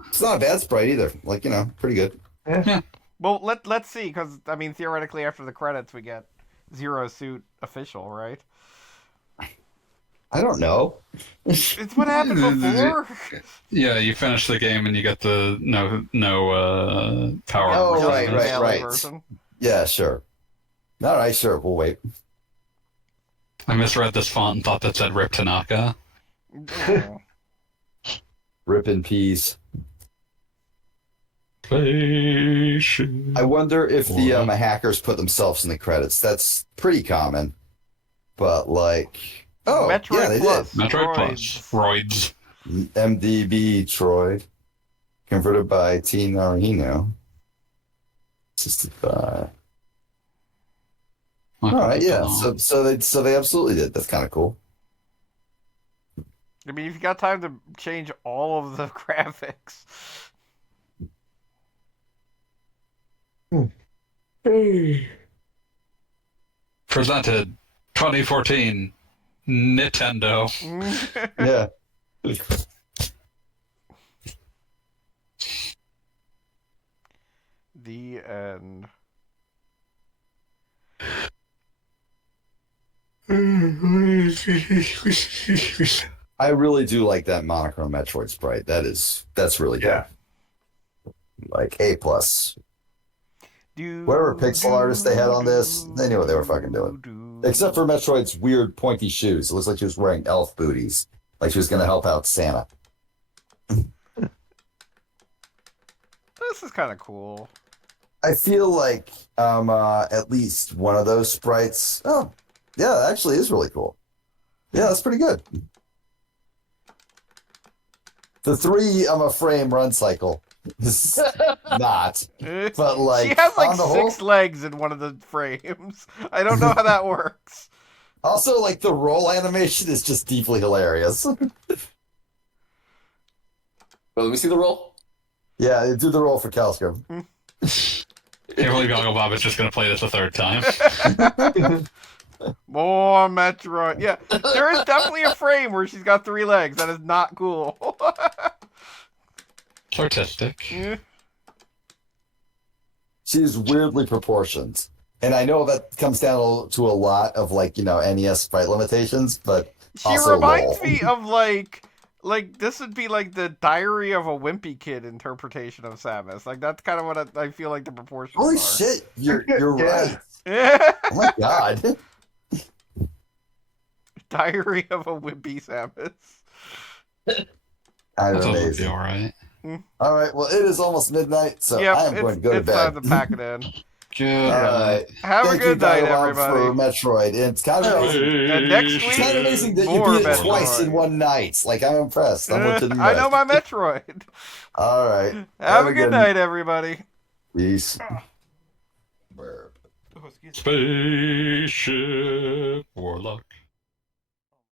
It's not a bad sprite either. Like, pretty good. Yeah. Well, let's see, because I mean, theoretically, after the credits, we get Zero Suit official, right? I don't know. It's what happened before. Yeah, you finish the game and you get the no power. Oh, resistance. right. Melee version. Yeah, sure. All right, sure. We'll wait. I misread this font and thought that said Rip Tanaka. Oh. Rip in peace. Patient. I wonder if the hackers put themselves in the credits. That's pretty common. But, like... Oh, Metroid yeah, they Plus. Metroid Roids. Plus. Roids. did. MDB Troy. converted by T Narino. Assisted by. All right, yeah. So they absolutely did. That's kind of cool. I mean, if you got time to change all of the graphics. Presented 2014 Nintendo. Yeah. The end. I really do like that monochrome Metroid sprite. That's really good. Yeah. Like A plus. Do, Whatever pixel artist they had on this, they knew what they were fucking doing. Except for Metroid's weird pointy shoes. It looks like she was wearing elf booties. Like she was gonna help out Santa. This is kind of cool. I feel like at least one of those sprites. Oh, yeah, that actually is really cool. Yeah, that's pretty good. The 3 frame run cycle is not, but like she has like on the 6 whole, legs in one of the frames. I don't know how that works. also like the roll animation is just deeply hilarious. Well, let me see the roll. Yeah, do the roll for Calsco. I can't believe Goggle Bob is just going to play this a third time. More Metroid. Yeah, there is definitely a frame where she's got 3 legs. That is not cool. It's artistic. Yeah. She's weirdly proportioned. And I know that comes down to a lot of like, NES sprite limitations, but She also reminds roll. me of like this would be like the Diary of a Wimpy Kid interpretation of Samus. Like that's kind of what I feel like the proportions Holy are. shit, you're Yeah. right. Yeah. Oh my god. Diary of a Wimpy Samus. I'm That doesn't be amazing. alright. All right, well, it is almost midnight, so Yep, I am going to go to it's bed. time to pack it in. Good. All right. Have Thank a good you, night, Dialogue, everybody. for Metroid. It's kind of amazing. And next It's week, kind of amazing that you more beat it Metroid. twice in one night. Like, I'm impressed. I'm legitimately I know my impressed. Metroid. All right. Have a good night, everybody. Peace. Spaceship Warlock.